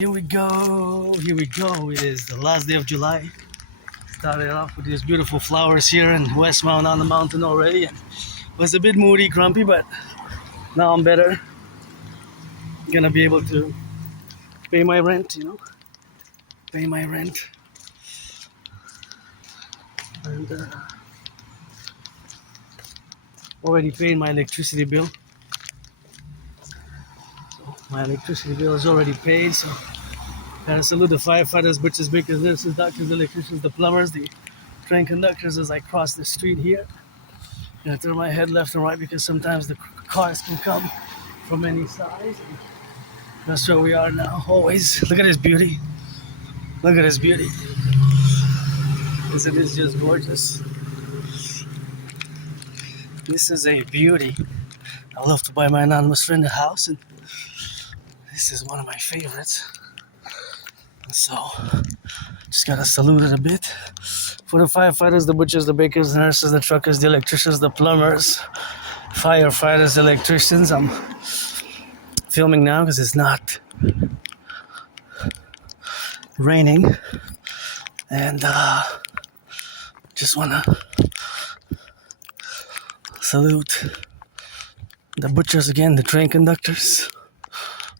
Here we go. It is the last day of July. Started off with these beautiful flowers here in Westmount on the mountain already. And was a bit moody, grumpy, but now I'm better. Gonna be able to pay my rent, pay my rent. And already paid my electricity bill. So my electricity bill is already paid. So gotta salute the firefighters, butchers, bakers, nurses, doctors, electricians, the plumbers, the train conductors as I cross the street here. Gonna turn my head left and right because sometimes the cars can come from any size. That's where we are now, always. Look at this beauty. Look at this beauty. Isn't this just gorgeous? This is a beauty. I love to buy my anonymous friend a house, and this is one of my favorites. And so, just gotta salute it a bit. For the firefighters, the butchers, the bakers, the nurses, the truckers, the electricians, the plumbers, firefighters, electricians. I'm filming now because it's not raining, and just wanna salute the butchers again, the train conductors,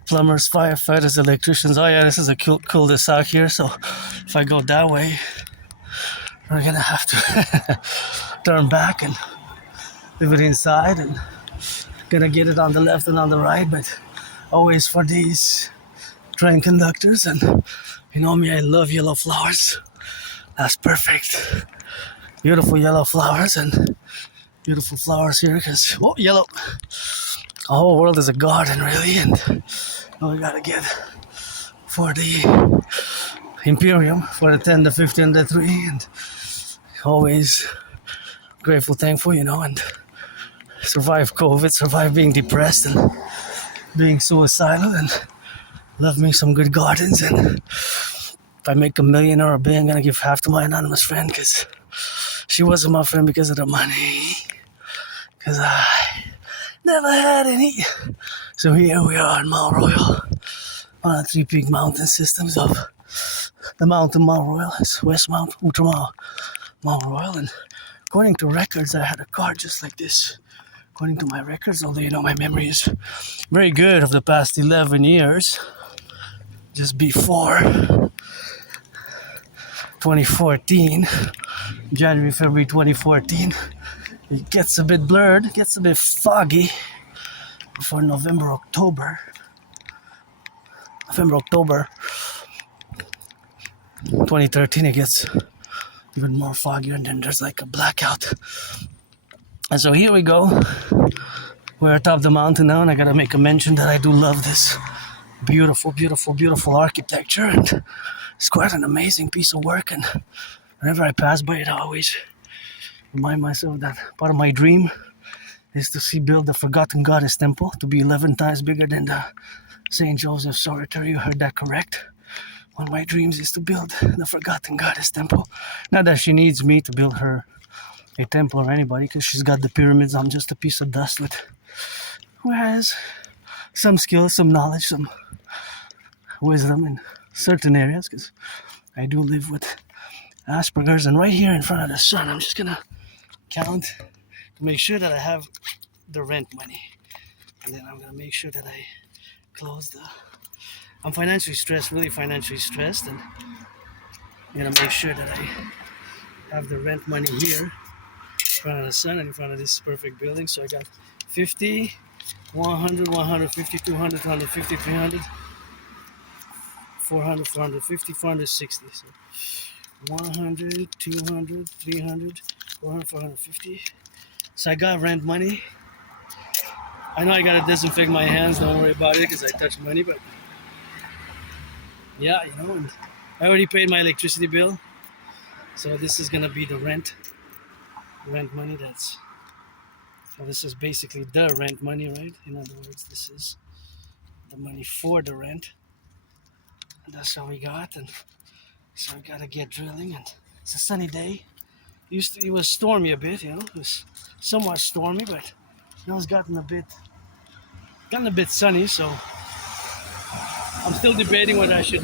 plumbers, firefighters, electricians. Oh yeah, this is a cul-de-sac here, so if I go that way, we're gonna have to turn back and leave it inside, and gonna get it on the left and on the right, but always for these train conductors. And you know me, I love yellow flowers. That's perfect. Beautiful yellow flowers, and beautiful flowers here because yellow. The whole world is a garden, really, and we gotta get for the Imperium, for the 10, the 15, the 3, and always grateful, thankful, and survive COVID, survive being depressed and being suicidal, and love me some good gardens. And if I make $1 million or $1 billion, I'm gonna give half to my anonymous friend because she wasn't my friend because of the money, because I never had any. So here we are in Mount Royal on the three peak mountain systems of the mountain Mount Royal. It's West Mount, Ultramar, Mount Royal. And according to records, I had a car just like this. According to my records, although my memory is very good of the past 11 years, just before 2014, January, February 2014, it gets a bit blurred, gets a bit foggy. Before November, October 2013, it gets even more foggy, and then there's like a blackout. And so here we go. We're atop the mountain now, and I gotta make a mention that I do love this beautiful, beautiful, beautiful architecture, and it's quite an amazing piece of work. And whenever I pass by it, I always remind myself that part of my dream is to see build the Forgotten Goddess Temple to be 11 times bigger than the St. Joseph's Oratory. You heard that correct. One of my dreams is to build the Forgotten Goddess Temple. Not that she needs me to build her a temple or anybody, because she's got the pyramids. I'm just a piece of dust with who has some skills, some knowledge, some wisdom in certain areas, because I do live with Asperger's. And right here in front of the sun, I'm just gonna count to make sure that I have the rent money, and then I'm gonna make sure that I close I'm financially stressed, really financially stressed, and I'm gonna make sure that I have the rent money here in front of the sun and in front of this perfect building. So I got 50, 100, 150, 200, 250, 300, 400, 450, 460. So 100, 200, 300, 400, 450. So I got rent money. I know I gotta disinfect my hands, don't worry about it because I touch money, but yeah, and I already paid my electricity bill. So this is gonna be the rent money. So this is basically the rent money, right? In other words, this is the money for the rent. And that's how we got. And so I gotta get drilling, and it's a sunny day. It was stormy a bit, it was somewhat stormy, but now it's gotten a bit sunny, so I'm still debating whether I should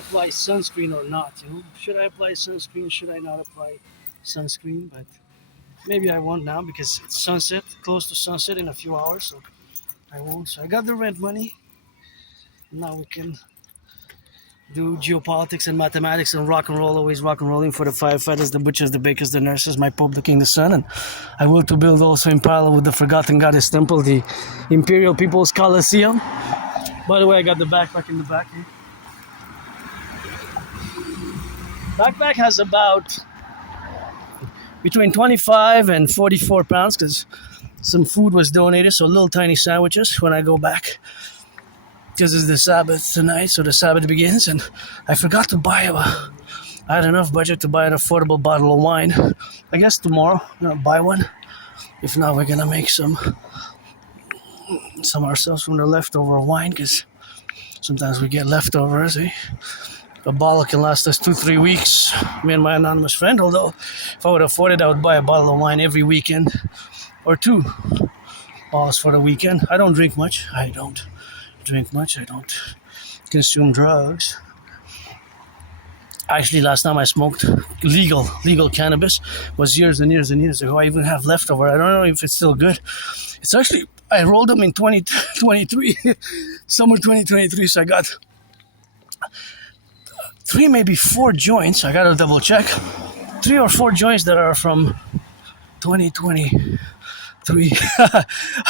apply sunscreen or not. Should I apply sunscreen? Should I not apply sunscreen? But maybe I won't now because it's sunset, close to sunset in a few hours, so I won't. So I got the rent money. Now we can do geopolitics and mathematics and rock and roll, always rock and rolling for the firefighters, the butchers, the bakers, the nurses, my Pope, the King, the Sun. And I will to build also in parallel with the Forgotten Goddess Temple, the Imperial People's Coliseum. By the way, I got the backpack in the back here. Backpack has about between 25 and 44 pounds because some food was donated, so little tiny sandwiches when I go back. Because it's the Sabbath tonight, so the Sabbath begins, and I forgot to buy I had enough budget to buy an affordable bottle of wine. I guess tomorrow I'm gonna buy one. If not, we're gonna make some ourselves from the leftover wine, because sometimes we get leftovers. A bottle can last us 2-3 weeks. Me and my anonymous friend. Although, if I would afford it, I would buy a bottle of wine every weekend, or 2 bottles for the weekend. I don't drink much. I don't consume drugs. Actually, last time I smoked legal cannabis was years and years and years ago. I even have leftover. I don't know if it's still good. It's actually, I rolled them in 2023, summer 2023, so I got 3, maybe 4 joints. I gotta double check. 3 or 4 joints that are from 2023. I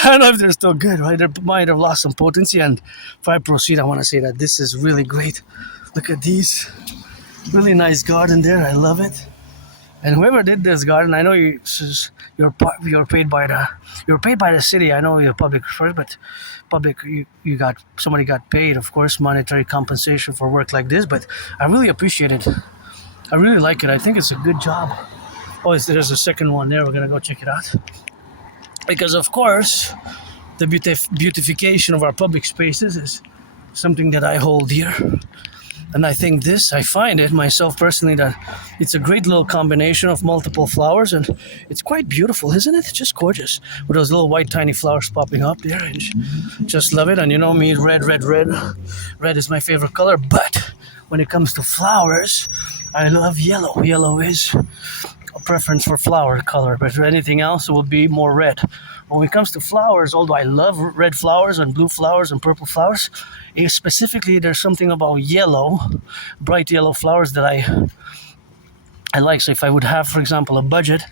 don't know if they're still good, right? They might have lost some potency. And if I proceed, I want to say that this is really great. Look at these. Really nice garden there. I love it. And whoever did this garden, I know you're paid by the city. I know you're public first, but public somebody got paid, of course, monetary compensation for work like this. But I really appreciate it. I really like it. I think it's a good job. Oh, there's a second one there. We're gonna go check it out. Because, of course, the beautification of our public spaces is something that I hold dear. And I find it myself personally that it's a great little combination of multiple flowers, and it's quite beautiful, isn't it? It's just gorgeous. With those little white tiny flowers popping up there, and just love it. And you know me, red. Red is my favorite color, but when it comes to flowers, I love yellow. Yellow is a preference for flower color, but for anything else it will be more red. When it comes to flowers, although I love red flowers and blue flowers and purple flowers, specifically there's something about yellow, bright yellow flowers that I like. So if I would have, for example, a budget,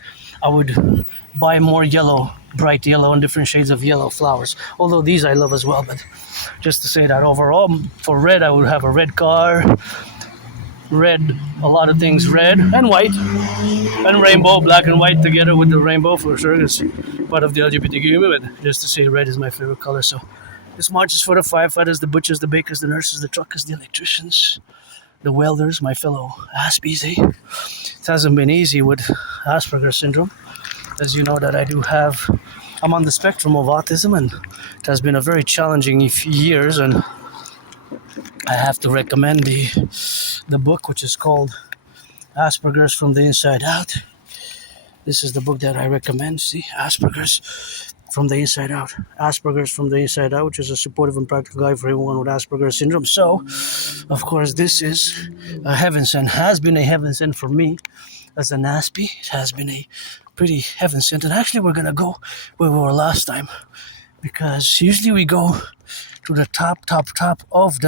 I would buy more yellow, bright yellow and different shades of yellow flowers. Although these I love as well, but just to say that overall, for red I would have a red car, red, a lot of things red and white and rainbow, black and white together with the rainbow for sure. It's part of the LGBT community, but just to say red is my favorite color. So this march is for the firefighters, the butchers, the bakers, the nurses, the truckers, the electricians, the welders, my fellow Aspies. It hasn't been easy with Asperger's syndrome. As you know that I'm on the spectrum of autism, and it has been a very challenging years, and I have to recommend the book, which is called Asperger's from the Inside Out. This is the book that I recommend. See, Asperger's from the Inside Out. Asperger's from the Inside Out, which is a supportive and practical guide for everyone with Asperger's syndrome. So, of course, this is a heaven sent, has been a heaven sent for me as an Aspie. It has been a pretty heaven sent. And actually, we're going to go where we were last time, because usually we go to the top of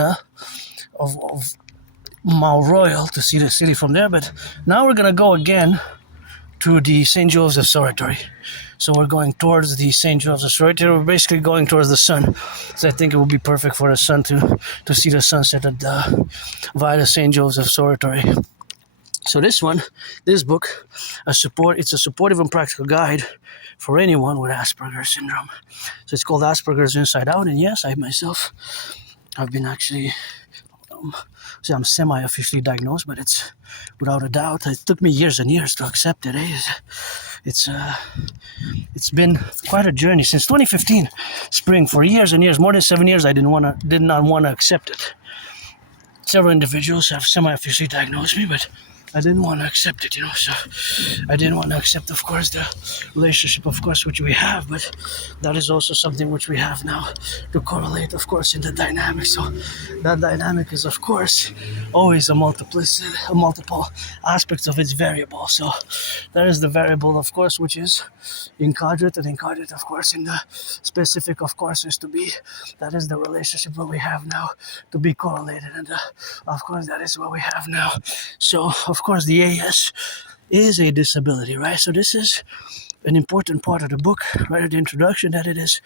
Mount Royal to see the city from there, but now we're gonna go again to the St. Joseph's Oratory. So we're going towards the St. Joseph's Oratory. We're basically going towards the sun, so I think it would be perfect for the sun to see the sunset via the St. Joseph's Oratory. So this book, it's a supportive and practical guide for anyone with Asperger's syndrome. So it's called Asperger's Inside Out, and yes, I myself have been actually, I'm semi-officially diagnosed, but it's without a doubt. It took me years and years to accept it. It's been quite a journey since 2015 spring. For years and years, more than 7 years, I did not want to accept it. Several individuals have semi-officially diagnosed me, but I didn't want to accept it, so I didn't want to accept, of course, the relationship, of course, which we have, but that is also something which we have now to correlate, of course, in the dynamic. So that dynamic is, of course, always a multiple aspects of its variable. So there is the variable, of course, which is incarnate, and incarnate, of course, in the specific, of course, is to be. That is the relationship that we have now to be correlated, and of course, that is what we have now. So, of course, the AS is a disability, right? So this is an important part of the book, right at the introduction, that it is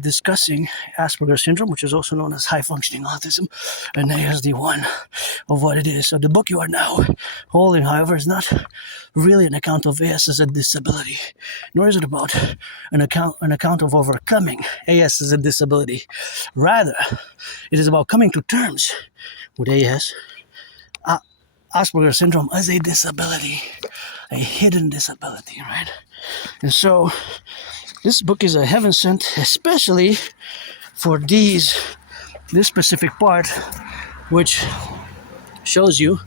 discussing Asperger's syndrome, which is also known as high-functioning autism, and ASD1 of what it is. So the book you are now holding, however, is not really an account of AS as a disability, nor is it about an account of overcoming AS as a disability. Rather, it is about coming to terms with AS, Asperger's syndrome, as a disability, a hidden disability, right? And so this book is a heaven sent, especially for this specific part, which shows you,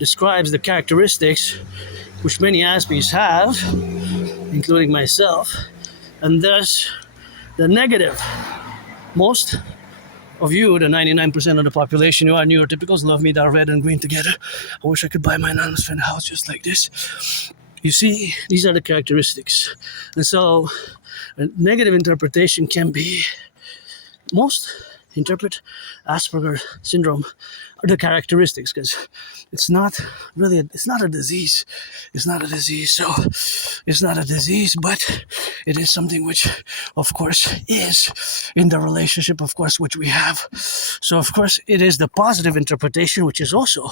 describes the characteristics which many Aspies have, including myself, and thus the negative. Most of you, the 99% of the population, you are neurotypicals, love me, that red and green together. I wish I could buy my anonymous friend a house just like this. You see, these are the characteristics. And so a negative interpretation can be, most interpret Asperger syndrome or the characteristics, because it's not really it's not a disease. It's not a disease. So it's not a disease, but it is something which, of course, is in the relationship, of course, which we have. So, of course, it is the positive interpretation, which is also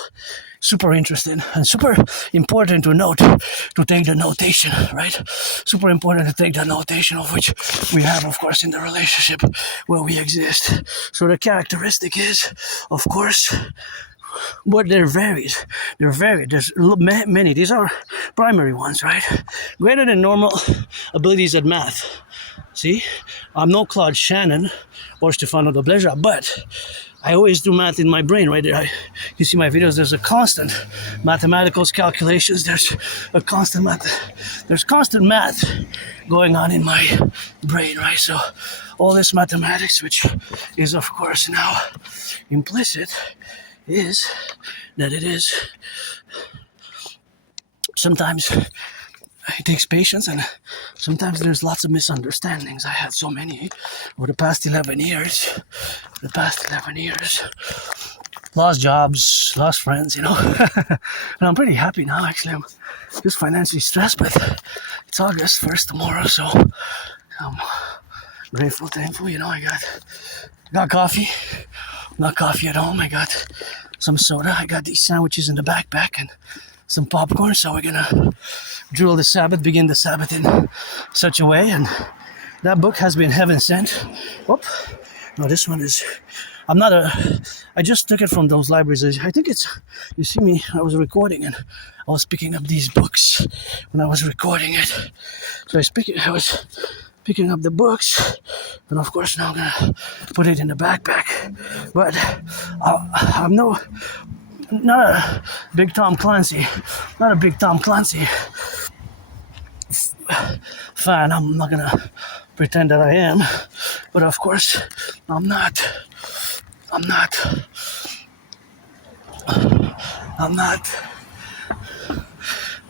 super interesting and super important to note, to take the notation, right? Super important to take the notation of which we have, of course, in the relationship where we exist. So the characteristic is, of course, but they're varied. They're varied. There's many. These are primary ones, right? Greater than normal abilities at math. See, I'm no Claude Shannon or Stefano de Bleja, but I always do math in my brain, right? You see my videos, there's a constant mathematical calculations. There's a constant math going on in my brain, right? So all this mathematics, which is, of course, now implicit, is that it is sometimes it takes patience, and sometimes there's lots of misunderstandings. I had so many over the past 11 years. Lost jobs, lost friends, and I'm pretty happy now, actually. I'm just financially stressed, but it's August 1st tomorrow, so I'm grateful, thankful. I got coffee. Not coffee at home. I got some soda. I got these sandwiches in the backpack and some popcorn. So we're gonna begin the Sabbath in such a way. And that book has been heaven sent. Whoop. No, this one is. I just took it from those libraries. I think you see me, I was recording and I was picking up these books when I was recording it. So I was picking up the books, and of course now I'm gonna put it in the backpack. But I'm not a big Tom Clancy fan. I'm not gonna pretend that I am, but of course I'm not.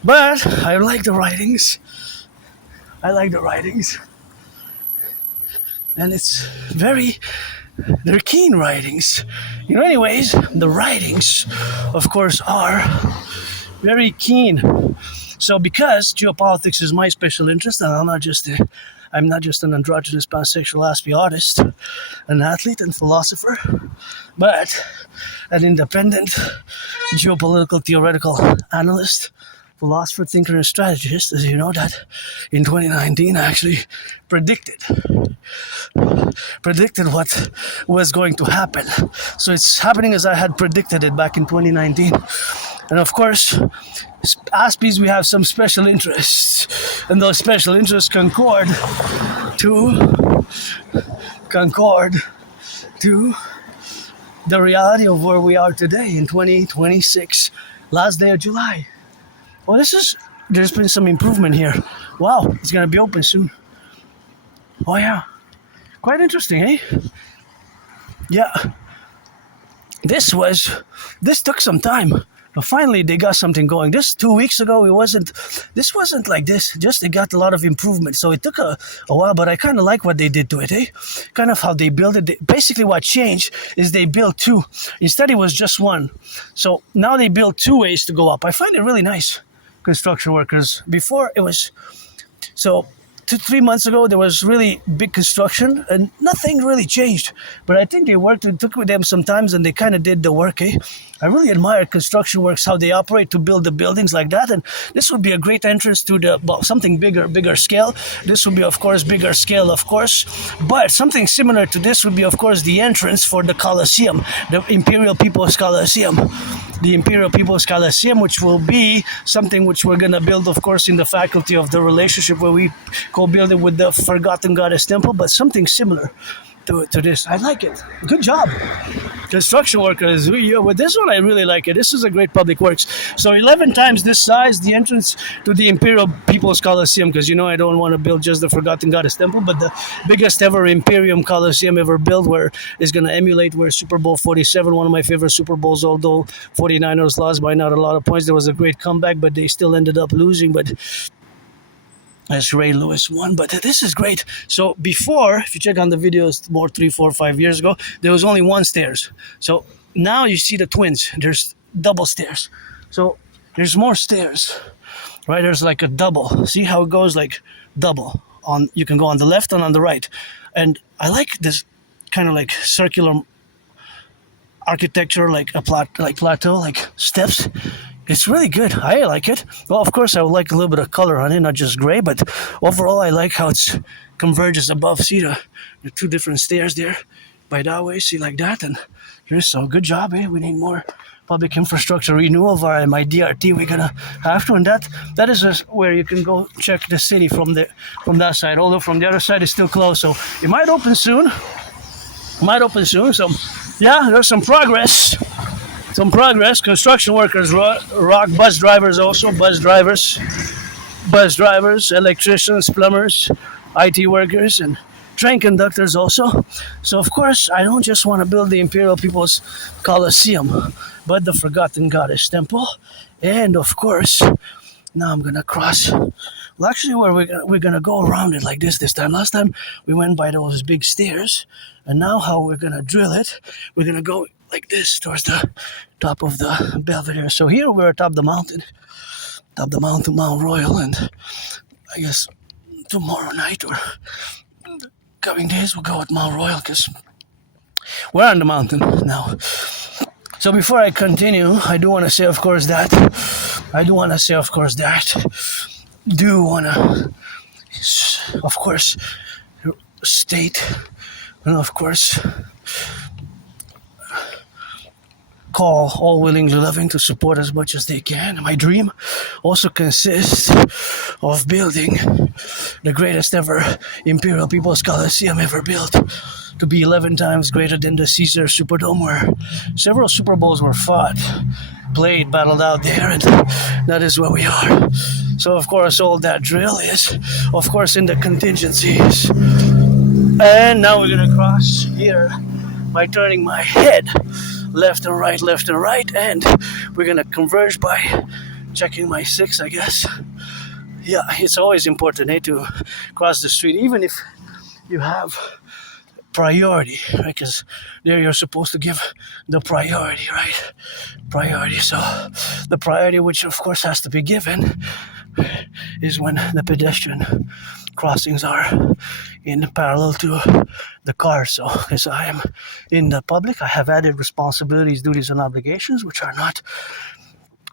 But I like the writings. And they're keen writings. In many ways, the writings, of course, are very keen. So because geopolitics is my special interest, and I'm not just an androgynous pansexual Aspie artist, an athlete and philosopher, but an independent geopolitical theoretical analyst, philosopher, thinker, and strategist, as you know, that in 2019 I actually predicted what was going to happen. So it's happening as I had predicted it back in 2019. And of course, Aspies, we have some special interests, and those special interests concord to the reality of where we are today in 2026. Last day of July. Well, there's been some improvement here. Wow, it's gonna be open soon. Oh yeah, quite interesting, eh? Yeah, this took some time. But finally, they got something going. This 2 weeks ago, this wasn't like this. Just they got a lot of improvement. So it took a while, but I kind of like what they did to it, eh? Kind of how they built it. Basically, what changed is they built two. Instead, it was just one. So now they built two ways to go up. I find it really nice, construction workers. Before, it was... So 3 months ago, there was really big construction and nothing really changed. But I think it took with them sometimes and they kind of did the work, eh? I really admire construction works, how they operate to build the buildings like that. And this would be a great entrance to something bigger scale. This would be, of course, bigger scale, of course. But something similar to this would be, of course, the entrance for the Colosseum, the Imperial People's Colosseum. The Imperial People's Colosseum, which will be something which we're going to build, of course, in the faculty of the relationship where we co-build it with the Forgotten Goddess Temple, but something similar to this. I like it. Good job, construction workers. With this one, I really like it. This is a great public works. So 11 times this size, the entrance to the Imperial People's Colosseum, because I don't want to build just the Forgotten Goddess Temple, but the biggest ever Imperium Colosseum ever built, where is going to emulate where Super Bowl 47, one of my favorite Super Bowls, although 49ers lost by not a lot of points. There was a great comeback, but they still ended up losing. But as Ray Lewis won, but this is great. So before, if you check on the videos more 3, 4, 5 years ago, there was only one stairs. So now you see the twins. There's double stairs. So there's more stairs, right? There's like a double. See how it goes like double. You can go on the left and on the right. And I like this kind of like circular architecture, like a plateau, like steps. It's really good. I like it. Well, of course, I would like a little bit of color on it, not just gray, but overall, I like how it converges above. See the two different stairs there by that way. See, like that. And here's so good job, eh? We need more public infrastructure renewal via my DRT. We're gonna have to, and that is where you can go check the city from that side. Although from the other side it's still closed, so it might open soon. So yeah, there's some progress. Construction workers, rock bus drivers, electricians, plumbers, IT workers, and train conductors also. So of course, I don't just want to build the Imperial People's Colosseum, but the Forgotten Goddess Temple, and of course, now I'm gonna cross. Well, actually, we're gonna go around it like this time. Last time we went by those big stairs, and now how we're gonna drill it? We're gonna go like this towards the top of the Belvedere. So here we're atop the mountain, Mount Royal, and I guess tomorrow night or the coming days we'll go at Mount Royal because we're on the mountain now. So before I continue, I do want to say, of course, that do want to, of course, state, and of course, call all willing and loving to support as much as they can. My dream also consists of building the greatest ever Imperial People's Colosseum ever built, to be 11 times greater than the Caesar Superdome, where several Super Bowls were fought, played, battled out there, and that is where we are. So of course all that drill is, of course, in the contingencies. And now we're gonna cross here by turning my head left and right, and we're gonna converge by checking my 6, I guess. Yeah, it's always important, to cross the street, even if you have priority, right? Because there you're supposed to give the priority, right? Priority. So the priority, which of course has to be given, is when the pedestrian crossings are in parallel to the car. So as I am in the public, I have added responsibilities, duties, and obligations, which are not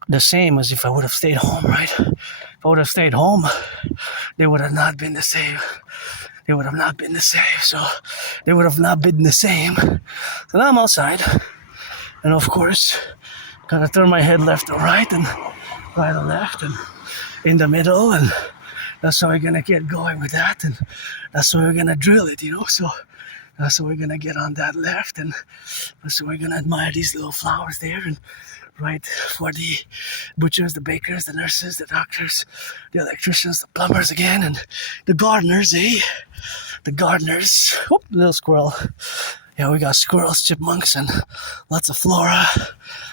the same as if I would have stayed home, right? If I would have stayed home, they would have not been the same. So they would have not been the same. So now I'm outside, and of course, gotta turn my head left or right, and right or left, and in the middle, and that's how we're gonna get going with that, and that's how we're gonna drill it, So that's how we're gonna get on that left, and that's how we're gonna admire these little flowers there, and right? For the butchers, the bakers, the nurses, the doctors, the electricians, the plumbers again, and the gardeners, The gardeners. Whoop, little squirrel. Yeah, we got squirrels, chipmunks, and lots of flora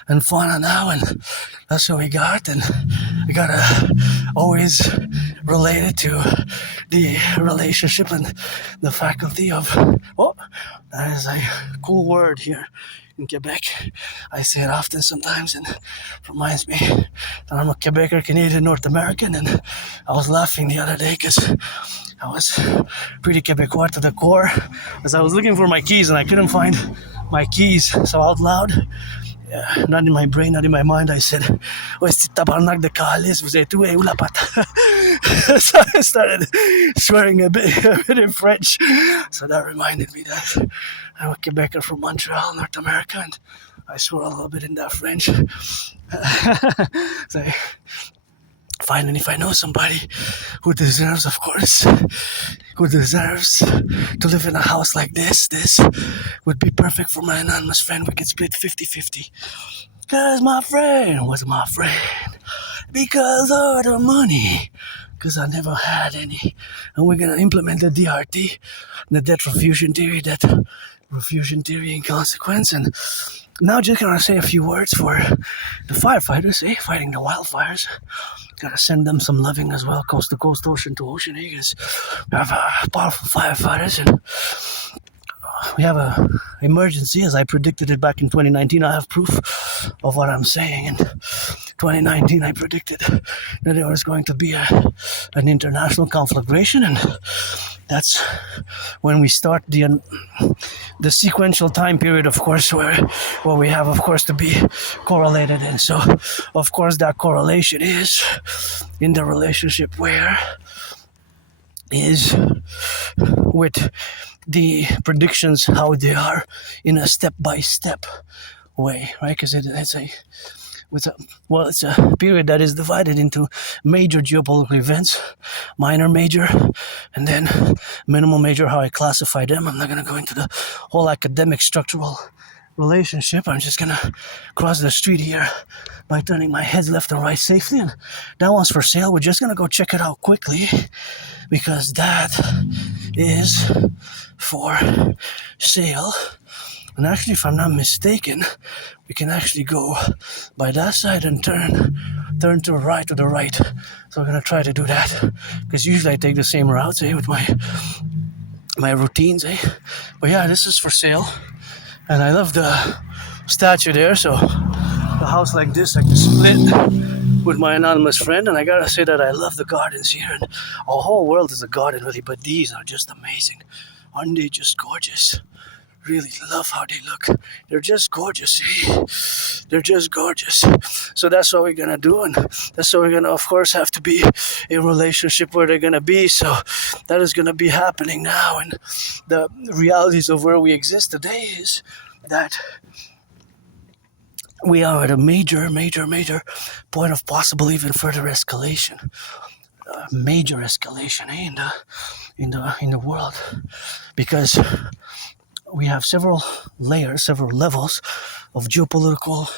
and fauna now, and that's what we got. And we gotta always relate it to the relationship and the faculty of, oh, that is a cool word here in Quebec. I say it often sometimes, and it reminds me that I'm a Quebecer, Canadian, North American, and I was laughing the other day because I was pretty Quebecois to the core as I was looking for my keys and I couldn't find my keys. So out loud, not in my brain, not in my mind, I said, "Where's the tabarnak de calice? Vous êtes où et où la patate?" So I started swearing a bit in French. So that reminded me that I'm a Quebecer from Montreal, North America, and I swear a little bit in that French. So finally, if I know somebody who deserves, of course, who deserves to live in a house like this would be perfect for my anonymous friend. We could split 50-50. Cause my friend was my friend. Because of the money. Cause I never had any. And we're gonna implement the DRT, the debt refusion theory, in consequence. And now just gonna say a few words for the firefighters, fighting the wildfires. Gotta send them some loving as well, coast to coast, ocean to ocean, because we have powerful firefighters, and we have a emergency, as I predicted it back in 2019. I have proof of what I'm saying. In 2019, I predicted that there was going to be an international conflagration, and that's when we start the sequential time period, of course, where we have, of course, to be correlated. And so, of course, that correlation is in the relationship where is with the predictions, how they are in a step-by-step way, right? Because it's a period that is divided into major geopolitical events, minor, major, and then minimal, major, how I classify them. I'm not going to go into the whole academic structural relationship. I'm just going to cross the street here by turning my heads left and right safely, and that one's for sale. We're just going to go check it out quickly because that is for sale. And actually, if I'm not mistaken, we can actually go by that side and turn to the right. So we're gonna try to do that because usually I take the same routes, with my routines, But yeah, this is for sale, and I love the statue there. So the house like this, I can split with my anonymous friend, and I gotta say that I love the gardens here. And our whole world is a garden, really, but these are just amazing. Aren't they just gorgeous? Really love how they look. They're just gorgeous, They're just gorgeous. So that's what we're gonna do, and that's what we're gonna, of course, have to be a relationship where they're gonna be. So that is gonna be happening now, and the realities of where we exist today is that we are at a major point of possible even further escalation. Major escalation, in the world, because we have several layers, several levels of geopolitical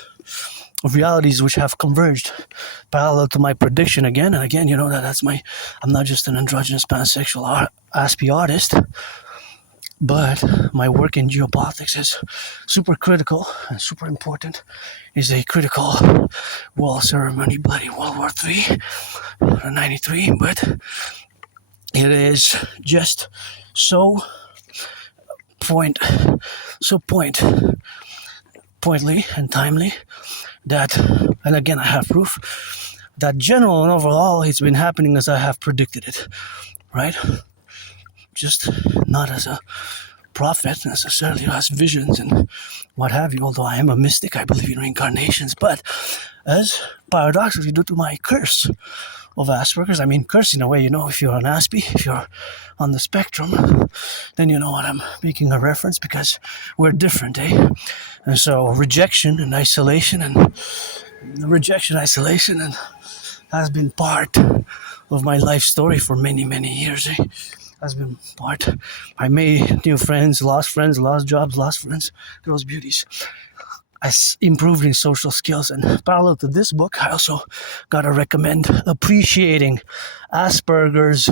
realities which have converged parallel to my prediction again and again. You know that I'm not just an androgynous pansexual Aspie artist, but my work in geopolitics is super critical and super important. Is a critical wall ceremony, bloody World War III, 93, but it is just so pointly and timely that, and again I have proof that general and overall it's been happening as I have predicted it, right? Just not as a prophet necessarily, as visions and what have you, although I am a mystic, I believe in reincarnations, but as paradoxically due to my curse of Asperger's, I mean curse in a way, if you're an Aspie, if you're on the spectrum, then you know what I'm making a reference, because we're different, And so rejection and isolation and has been part of my life story for many, many years, Has been part. I made new friends, lost jobs, lost friends, girls, beauties. improved in social skills. And parallel to this book, I also gotta recommend Appreciating Asperger's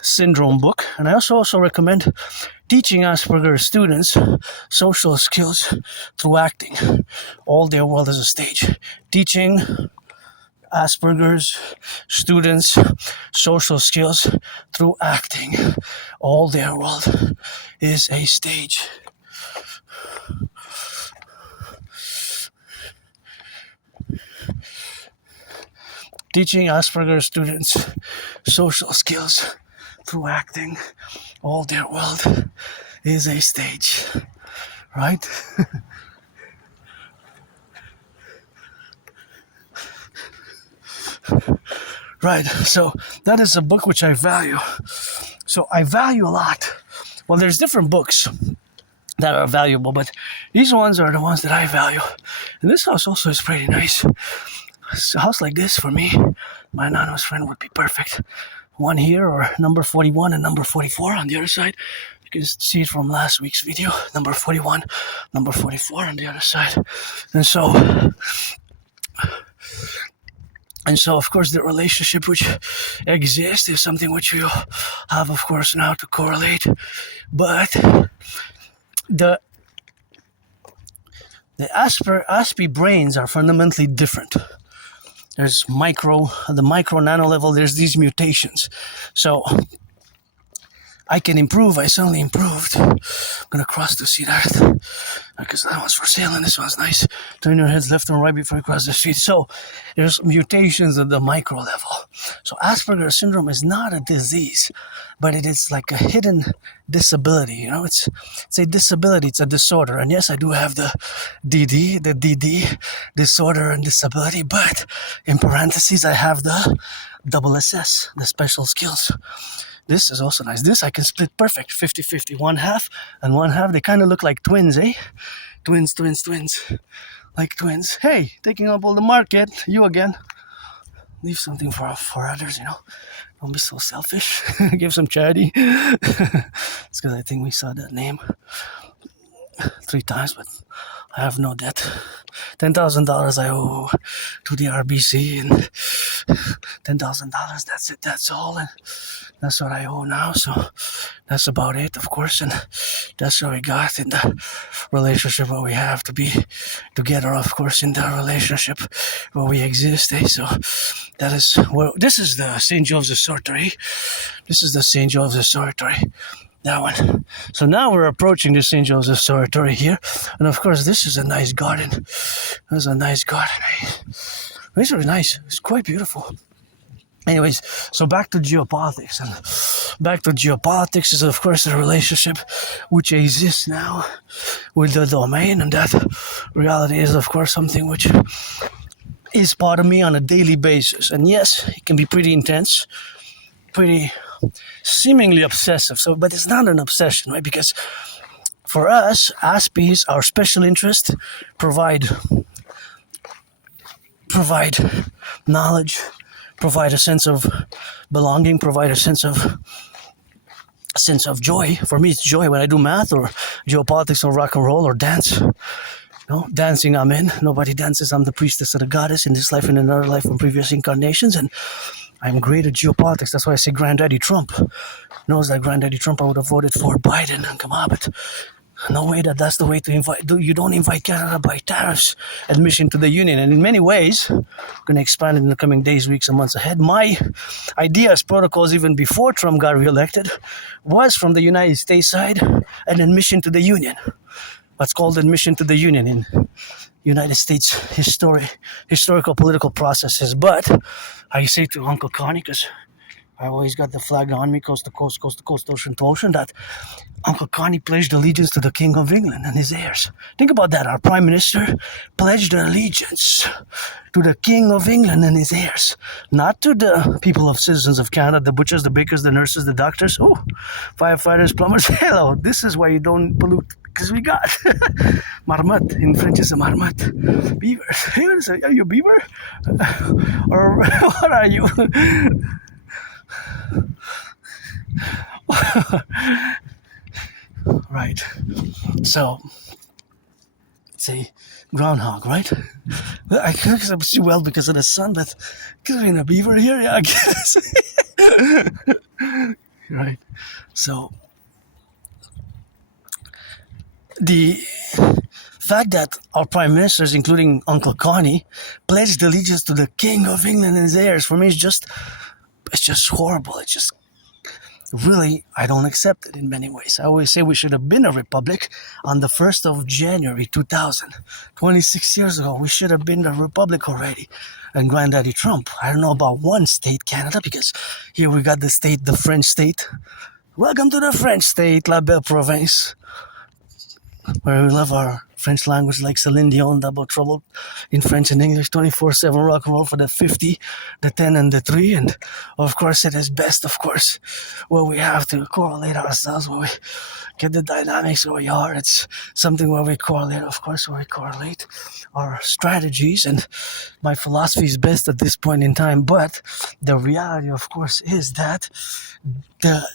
Syndrome book. And I also recommend Teaching Asperger's Students Social Skills Through Acting. All Their World is a Stage. Teaching Asperger's Students Social Skills Through Acting. All Their World is a Stage. Teaching Asperger's Students Social Skills Through Acting. All Their World is a Stage. Right? Right, so that is a book which I value. So I value a lot. Well, there's different books that are valuable, but these ones are the ones that I value. And this house also is pretty nice. A house like this, for me, my anonymous friend, would be perfect. One here, or number 41 and number 44 on the other side. You can see it from last week's video. Number 41, number 44 on the other side. And so, of course, the relationship which exists is something which you have, of course, now to correlate. But the Aspie brains are fundamentally different. There's the micro nano level, there's these mutations. So I can improve. I suddenly improved. I'm gonna cross to see that, because that one's for sale and this one's nice. Turn your heads left and right before you cross the street. So there's mutations at the micro level. So Asperger's syndrome is not a disease, but it is like a hidden disability. You know, it's a disability. It's a disorder. And yes, I do have the DD disorder and disability, but in parentheses I have the double SS, the special skills. This is also nice. This I can split perfect, 50-50, one half and one half. They kind of look like twins, eh? Twins. Like twins. Hey, taking up all the market. You again. Leave something for others, you know. Don't be so selfish. Give some charity. It's because I think we saw that name 3 times, but I have no debt. $10,000 I owe to the RBC, and $10,000, that's it, that's all. And that's what I owe now, so that's about it, of course. And that's what we got in the relationship where we have to be together, of course, in the relationship where we exist, eh? So that is where this is the St. Joseph's Sorcery. This is the St. Joseph's Sorcery. That one. So now we're approaching the St. Joseph's Oratory here. And of course, this is a nice garden. This is a nice garden. It's really nice. It's quite beautiful. Anyways, so back to geopolitics. And back to geopolitics is, of course, the relationship which exists now with the domain. And that reality is, of course, something which is part of me on a daily basis. And yes, it can be pretty intense, pretty seemingly obsessive. So, but it's not an obsession, right? Because for us, Aspies, our special interest, provide knowledge, provide a sense of belonging, provide a sense of joy. For me, it's joy when I do math or geopolitics or rock and roll or dance. No, dancing, I'm in. Nobody dances. I'm the priestess of the goddess in this life and in another life from previous incarnations. And I'm great at geopolitics. That's why I say Granddaddy Trump. Knows that Granddaddy Trump I would have voted for Biden and come on, but no way that's the way to invite. You don't invite Canada by tariffs, admission to the Union. And in many ways, I'm going to expand it in the coming days, weeks, and months ahead. My ideas, protocols, even before Trump got reelected, was from the United States side an admission to the Union. What's called admission to the Union in United States historical political processes. But I say to Uncle Connie, because I always got the flag on me, coast to coast, ocean to ocean, that Uncle Connie pledged allegiance to the King of England and his heirs. Think about that. Our Prime Minister pledged allegiance to the King of England and his heirs. Not to the people of citizens of Canada, the butchers, the bakers, the nurses, the doctors. Oh, firefighters, plumbers. Hello, this is why you don't pollute. Because we got marmot. In French is a marmot. Beaver. Are you a beaver? Or what are you? Right. So, see, groundhog, right? Well, I can't see well because of the sun, but could have been a beaver here, yeah, I guess. Right. So the fact that our prime ministers, including Uncle Connie, pledged allegiance to the King of England and his heirs, for me, it's just horrible. It's just really, I don't accept it in many ways. I always say we should have been a republic on the 1st of January 2000. 26 years ago, we should have been a republic already. And Granddaddy Trump, I don't know about one state, Canada, because here we got the French state. Welcome to the French state, La Belle Province, where we love our French language like Celine Dion, Double Trouble in French and English, 24/7 rock and roll for the 50, the 10, and the 3. And of course, it is best, of course, where we have to correlate ourselves, where we get the dynamics where we are. It's something where we correlate, of course, where we correlate our strategies. And my philosophy is best at this point in time. But the reality, of course, is that the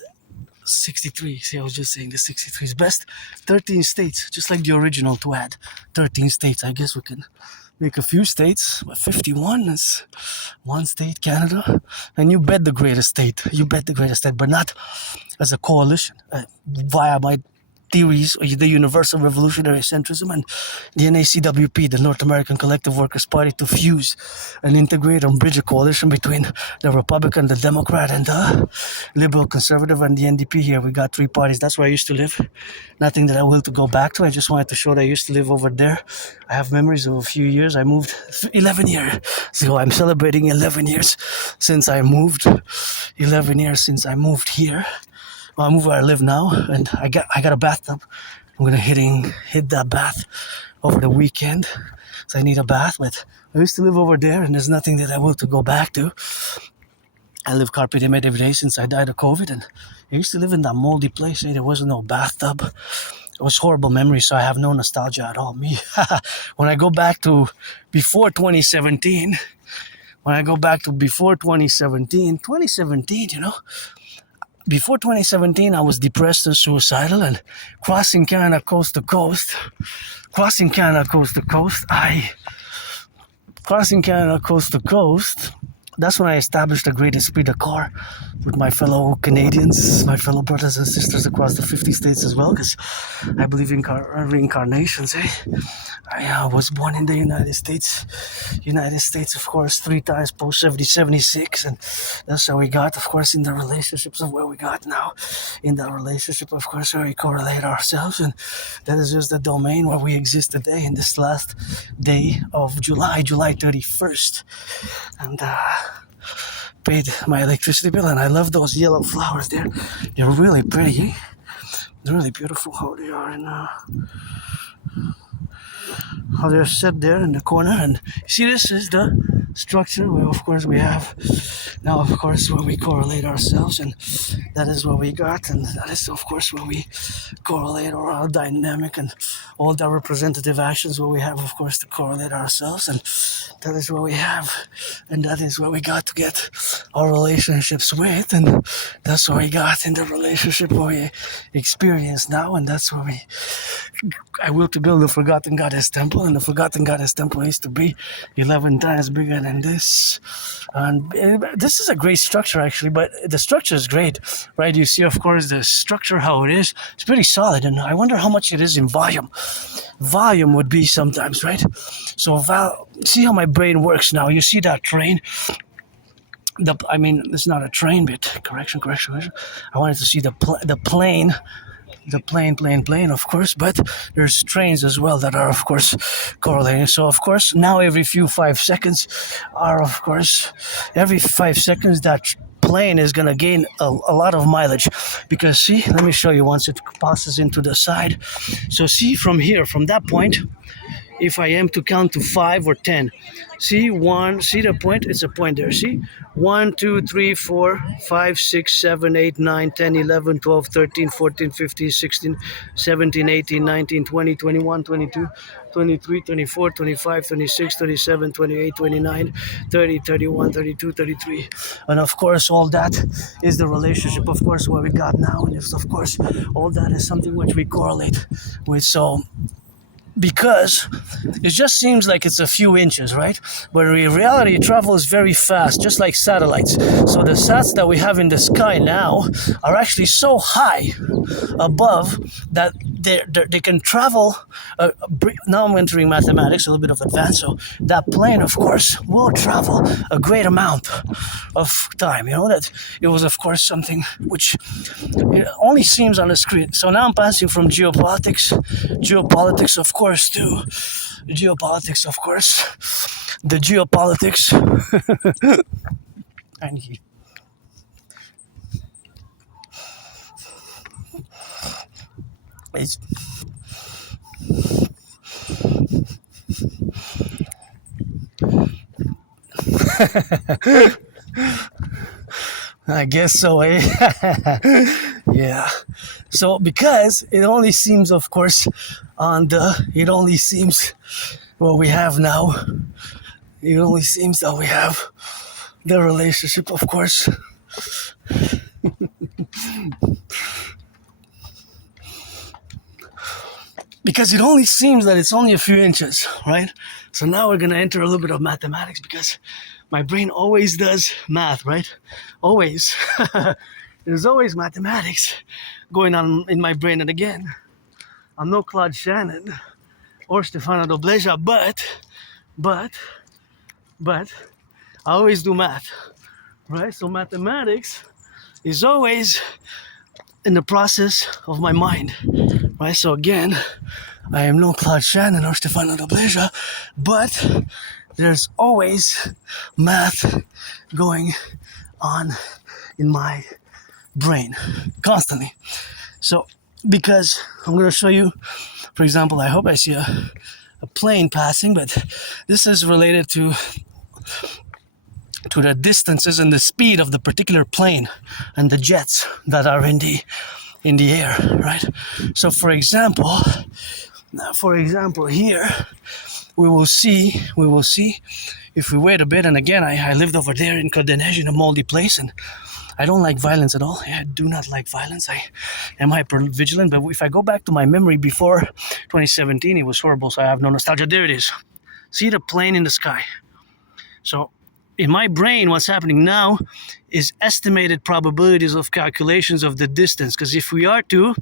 63, see, I was just saying the 63 is best. 13 states, just like the original to add 13 states. I guess we can make a few states, but 51 is one state, Canada. And you bet the greatest state, but not as a coalition, via my theories, the Universal Revolutionary Centrism and the NACWP, the North American Collective Workers' Party, to fuse and integrate and bridge a coalition between the Republican, the Democrat, and the Liberal Conservative and the NDP. Here we got 3 parties. That's where I used to live. Nothing that I will to go back to. I just wanted to show that I used to live over there. I have memories of a few years. I moved 11 years. So I'm celebrating 11 years since I moved. 11 years since I moved here. Well, I moved where I live now, and I got a bathtub. I'm gonna hit that bath over the weekend, so I need a bath. But I used to live over there, and there's nothing that I will to go back to. I live carpe diem every day since I died of COVID, and I used to live in that moldy place. There wasn't no bathtub. It was horrible memories, so I have no nostalgia at all. Me, when I go back to before 2017, you know. Before 2017, I was depressed and suicidal, and crossing Canada coast to coast, that's when I established a great esprit de corps with my fellow Canadians, my fellow brothers and sisters across the 50 states as well, because I believe in reincarnations, I was born in the United States, of course, 3 times post 76, and that's how we got, of course, in the relationships of where we got now, in that relationship, of course, where we correlate ourselves, and that is just the domain where we exist today, in this last day of July 31st, and paid my electricity bill, and I love those yellow flowers there. They're really pretty. They're really beautiful how they are, and how they're set there in the corner. And see, this is the structure where, of course, we have now, of course, where we correlate ourselves, and that is what we got, and that is, of course, where we correlate our dynamic and all the representative actions where we have, of course, to correlate ourselves, and that is what we have, and that is what we got to get our relationships with, and that's what we got in the relationship where we experience now, and that's where I will to build the Forgotten Goddess Temple, and the Forgotten Goddess Temple is to be 11 times bigger than this. And this is a great structure, actually, but the structure is great, right? You see, of course, the structure, how it is, it's pretty solid, and I wonder how much it is in volume. Volume would be sometimes, right? So, see how my brain works now. You see that train? It's not a train, but correction. I wanted to see the plane, of course, but there's trains as well that are, of course, correlating. So, of course, now every 5 seconds that plane is going to gain a lot of mileage, because see, let me show you once it passes into the side. So see, from here, from that point, if I am to count to 5 or 10, see the point, it's a point there, see, 1 2 3 4 5 6 7 8 9 10 11 12 13 14 15 16 17 18 19 20 21 22 23 24 25 26 27 28 29 30 31 32 33, and of course all that is the relationship, of course, what we got now, and of course all that is something which we correlate with. So because it just seems like it's a few inches, right? But in reality, it travels very fast, just like satellites. So the sats that we have in the sky now are actually so high above that they can travel. Now I'm entering mathematics, a little bit of advance. So that plane, of course, will travel a great amount of time. You know that it was, of course, something which it only seems on the screen. So now I'm passing from geopolitics, of course, to geopolitics, of course, the geopolitics, and he. It's I guess so, eh? Yeah. So because it only seems, of course, it only seems what we have now. It only seems that we have the relationship, of course. Because it only seems that it's only a few inches, right? So now we're gonna enter a little bit of mathematics because my brain always does math, right? Always. There's always mathematics going on in my brain. And again, I'm no Claude Shannon or Stefano Dobleja, but I always do math, right? So mathematics is always in the process of my mind, right? So again, I am no Claude Shannon or Stefano Dobleja, but there's always math going on in my brain constantly. So because I'm going to show you, for example, I hope I see a plane passing, but this is related to the distances and the speed of the particular plane and the jets that are in the air, right? So for example here we will see if we wait a bit. And again, I lived over there in Côte des Neiges in a moldy place, and I don't like violence at all. I do not like violence. I am hyper vigilant. But if I go back to my memory before 2017, it was horrible, so I have no nostalgia. There it is. See the plane in the sky. So in my brain, what's happening now is estimated probabilities of calculations of the distance. Because if we are to,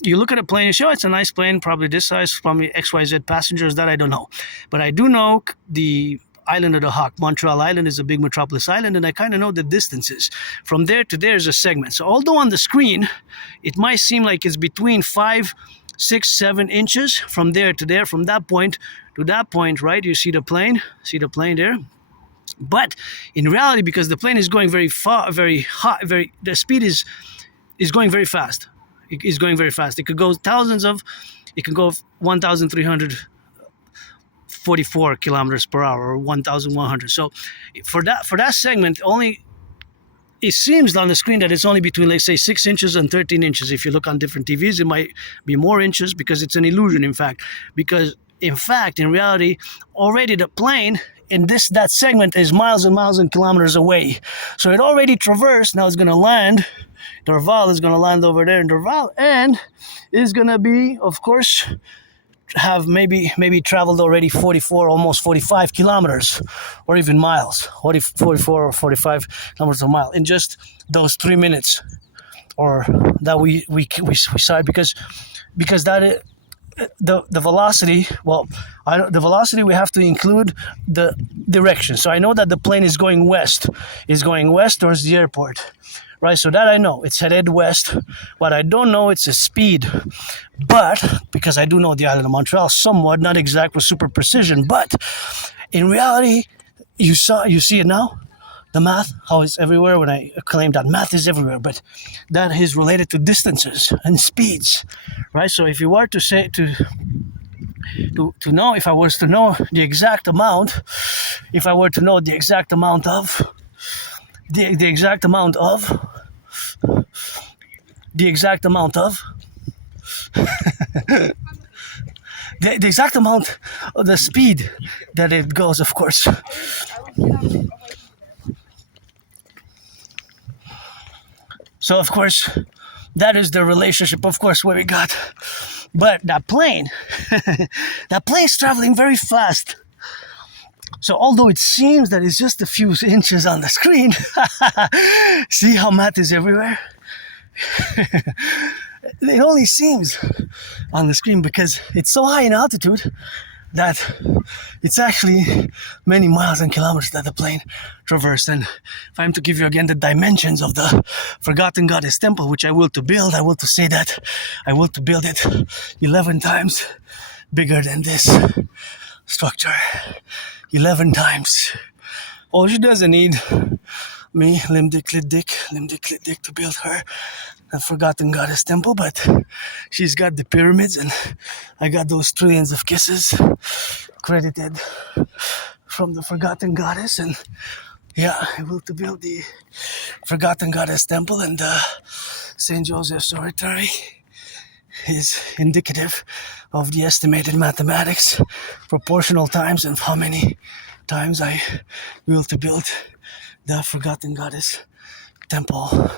you look at a plane and say, oh, it's a nice plane, probably this size, probably XYZ passengers, that I don't know. But I do know the Island of the Hawk. Montreal Island is a big metropolis island, and I kind of know the distances. From there to there is a segment. So although on the screen, it might seem like it's between 5, 6, 7 inches from there to there, from that point to that point, right? You see the plane there? But in reality, because the plane is going very far, very hot, the speed is going very fast. It is going very fast. It could go 1,344 kilometers per hour or 1,100. So for that segment, only it seems on the screen that it's only between, let's say, 6 inches and 13 inches. If you look on different TVs, it might be more inches because it's an illusion, in fact. Because in fact, in reality, already the plane in that segment is miles and miles and kilometers away. So it already traversed. Now it's going to land. Dorval is going to land over there in Dorval, and is going to be, of course, have maybe traveled already 44, almost 45 kilometers, or even miles, 44 or 45 kilometers a mile in just those 3 minutes, or that we saw it because that the velocity. Well, the velocity we have to include the direction. So I know that the plane is going west towards the airport. Right, so that I know, it's headed west. What I don't know, it's a speed. But, because I do know the island of Montreal somewhat, not exact with super precision, but in reality, you see it now? The math, how it's everywhere when I claim that math is everywhere, but that is related to distances and speeds, right? So if you were to say, to know, if I was to know the exact amount, the exact amount of the speed that it goes, of course. So of course, That is the relationship, of course, what we got. But that plane, that plane's traveling very fast. So although it seems that it's just a few inches on the screen, see how math is everywhere? It only seems on the screen because it's so high in altitude that it's actually many miles and kilometers that the plane traversed. And if I'm to give you again the dimensions of the Forgotten Goddess Temple, which I will to build, I will to say that I will to build it 11 times bigger than this structure. 11 times. Oh, she doesn't need me, Lim Dick Lit Dick to build her a Forgotten Goddess Temple, but she's got the pyramids and I got those trillions of kisses credited from the Forgotten Goddess. And yeah, I will to build the Forgotten Goddess Temple, and the St. Joseph's Oratory is indicative of the estimated mathematics, proportional times, and how many times I will to build the Forgotten Goddess Temple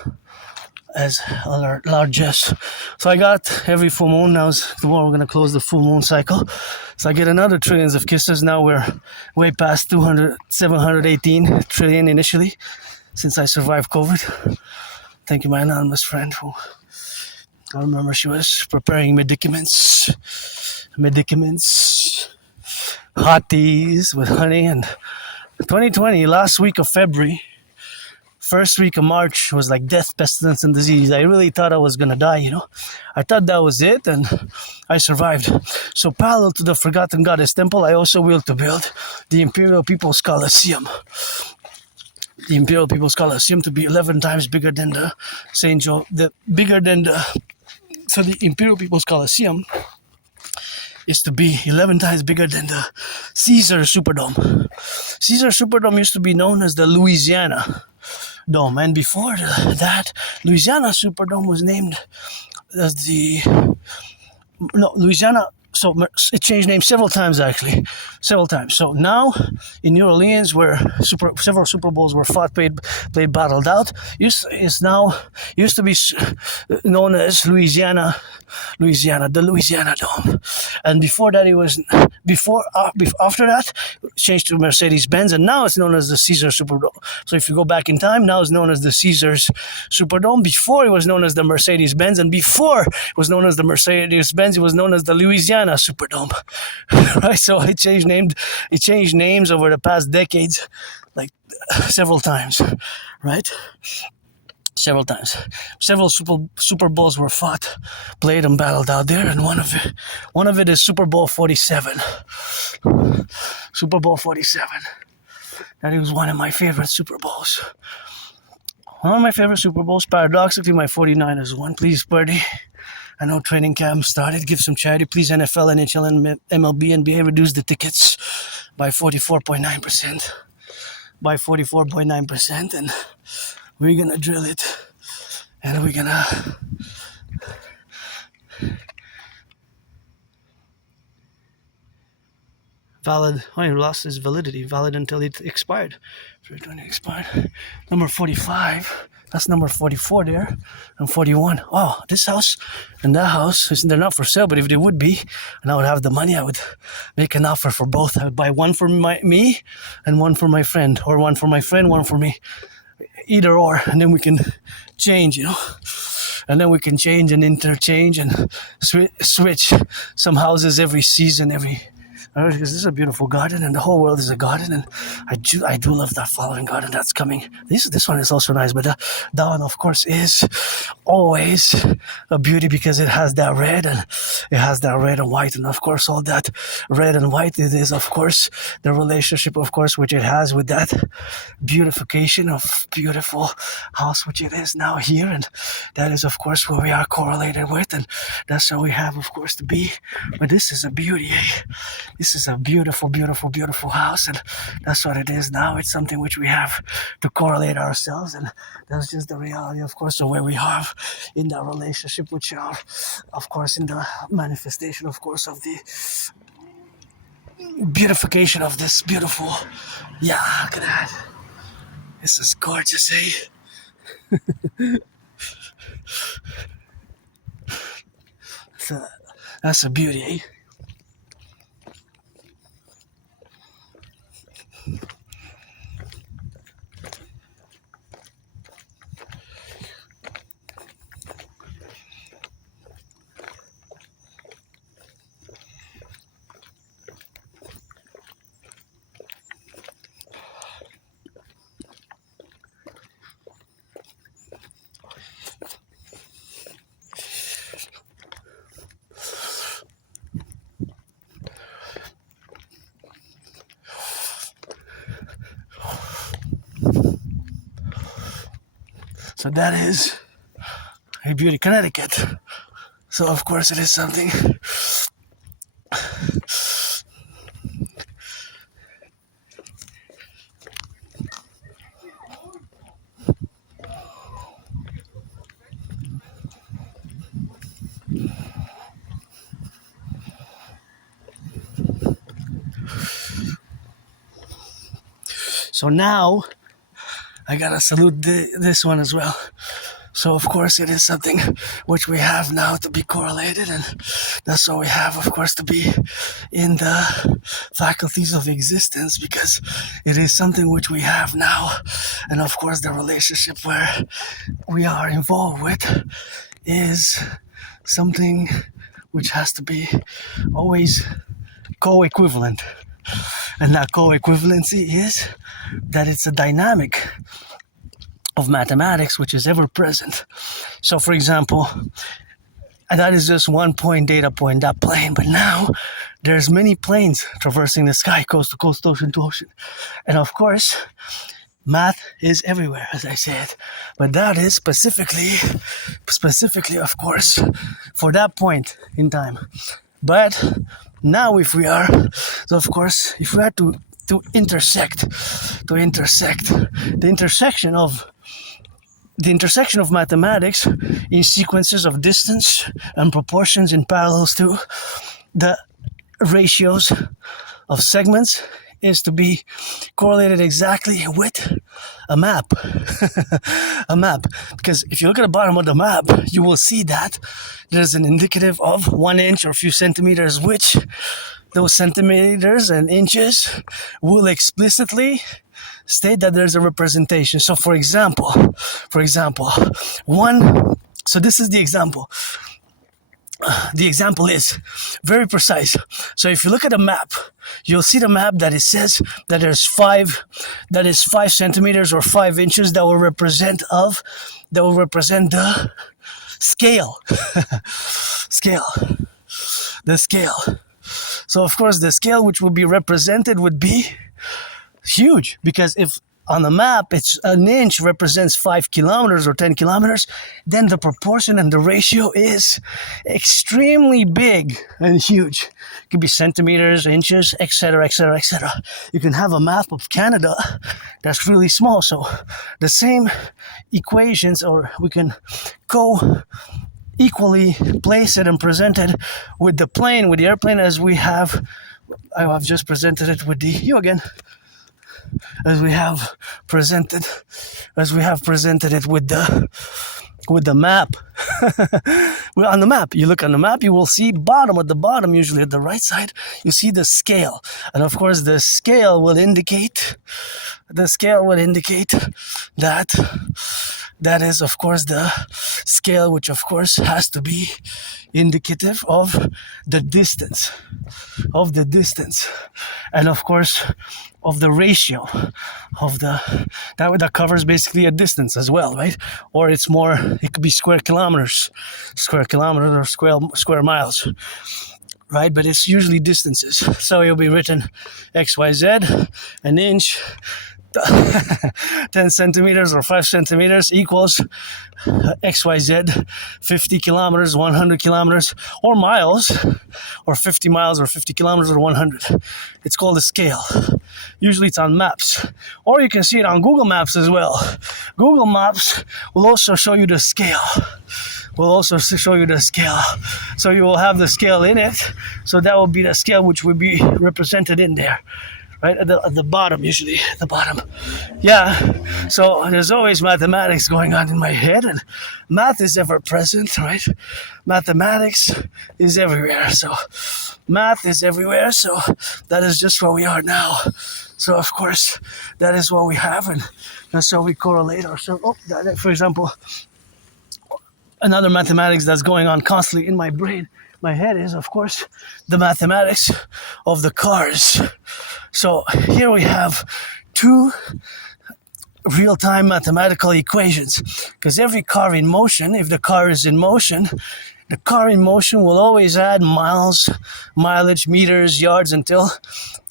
as a largesse. So I got every full moon. Now tomorrow we're going to close the full moon cycle. So I get another trillions of kisses. Now we're way past 718 trillion initially, since I survived COVID. Thank you, my anonymous friend, who I remember she was preparing medicaments, hot teas with honey. And 2020, last week of February, first week of March was like death, pestilence, and disease. I really thought I was gonna die, you know. I thought that was it, and I survived. So parallel to the Forgotten Goddess Temple, I also will to build the Imperial People's Coliseum. The Imperial People's Coliseum to be 11 times bigger than the St. Joe, so the Imperial People's Coliseum is to be 11 times bigger than the Caesar Superdome. Caesar Superdome used to be known as the Louisiana Dome, and before that, Louisiana Superdome was named as Louisiana. So it changed names several times, actually. Several times. So now in New Orleans, where several Super Bowls were fought, played battled out, used to be known as Louisiana, the Louisiana Dome. And before that, after that, it changed to Mercedes-Benz, and now it's known as the Caesar Superdome. So if you go back in time, now it's known as the Caesars Superdome. Before it was known as the Mercedes-Benz, and before it was known as the Mercedes-Benz, it was known as the Louisiana Superdome. Right? So it changed names over the past decades, like several times, right? Several times. Several Super Bowls were fought, played, and battled out there, and one of it is Super Bowl 47. Super Bowl 47. That was one of my favorite Super Bowls. One of my favorite Super Bowls. Paradoxically, my 49ers won. Please, Birdie. I know training camp started. Give some charity. Please, NFL, NHL, and MLB, NBA, reduce the tickets by 44.9%. By 44.9%. And we're going to drill it. And we're going to... Valid. Oh, he lost his validity. Valid until it expired. So when it expired. Number 45. That's number 44 there. And 41. Oh, this house and that house, they're not for sale, but if they would be, and I would have the money, I would make an offer for both. I would buy one for me and one for my friend. Or one for my friend, one for me. Either or. And then we can change, you know. And then we can change and interchange and switch some houses every season, because this is a beautiful garden, and the whole world is a garden, and I do love that flowering garden that's coming. This one is also nice, but that one, of course, is always a beauty because it has that red and white, and of course, all that red and white, it is, of course, the relationship, of course, which it has with that beautification of beautiful house, which it is now here, and that is, of course, where we are correlated with, and that's how we have, of course, to be. But this is a beauty, eh? This is a beautiful, beautiful, beautiful house, and that's what it is now. It's something which we have to correlate ourselves, and that's just the reality, of course, of where we are in that relationship, which are, of course, in the manifestation, of course, of the beautification of this beautiful, yeah, look at that. This is gorgeous, eh? That's a beauty, eh? So that is a beauty, Connecticut. So of course it is something. So now I gotta salute this one as well. So of course it is something which we have now to be correlated, and that's what we have, of course, to be in the faculties of existence, because it is something which we have now. And of course the relationship where we are involved with is something which has to be always co-equivalent. And that co-equivalency is that it's a dynamic of mathematics which is ever present. So for example, that is just one point, data point, that plane, but now there's many planes traversing the sky, coast to coast, ocean to ocean. And of course, math is everywhere, as I said, but that is specifically, of course, for that point in time. But now if we are, so of course, if we are to intersect, the intersection of mathematics in sequences of distance and proportions in parallels to the ratios of segments is to be correlated exactly with a map. A map. Because if you look at the bottom of the map, you will see that there's an indicative of 1 inch or a few centimeters, which those centimeters and inches will explicitly state that there's a representation. So for example, so this is the example. The example is very precise. So if you look at a map, you'll see the map that it says that there's 5 centimeters or 5 inches that will represent the scale. The scale. So of course the scale which would be represented would be huge, because if on the map it's an inch represents 5 kilometers or 10 kilometers, then the proportion and the ratio is extremely big and huge. It could be centimeters, inches, etc., etc., etc. You can have a map of Canada that's really small. So the same equations, or we can equally place it and present it with the plane, with the airplane, as we have. I've just presented it with as we have presented it with the map. Well, on the map, you look on the map, you will see at the bottom, usually at the right side, you see the scale. And of course the scale will indicate that is of course the scale which of course has to be indicative of the distance, and of course of the ratio of that covers basically a distance as well, right? Or it could be square kilometers or square miles, right? But it's usually distances. So it'll be written XYZ, an inch, 10 centimeters or 5 centimeters equals XYZ, 50 kilometers, 100 kilometers, or miles, or 50 miles, or 50 kilometers, or 100. It's called a scale. Usually it's on maps, or you can see it on Google Maps as well. Google Maps will also show you the scale. So you will have the scale in it. So that will be the scale which will be represented in there. right? At the bottom, usually, at the bottom. Yeah, so there's always mathematics going on in my head, and math is ever present, right? Mathematics is everywhere, so math is everywhere, so that is just where we are now. So, of course, that is what we have, and that's how we correlate ourselves. For example, another mathematics that's going on constantly in my brain, my head is, of course, the mathematics of the cars. So here we have two real-time mathematical equations, because every car in motion, if the car is in motion, the car in motion will always add mileage, meters, yards until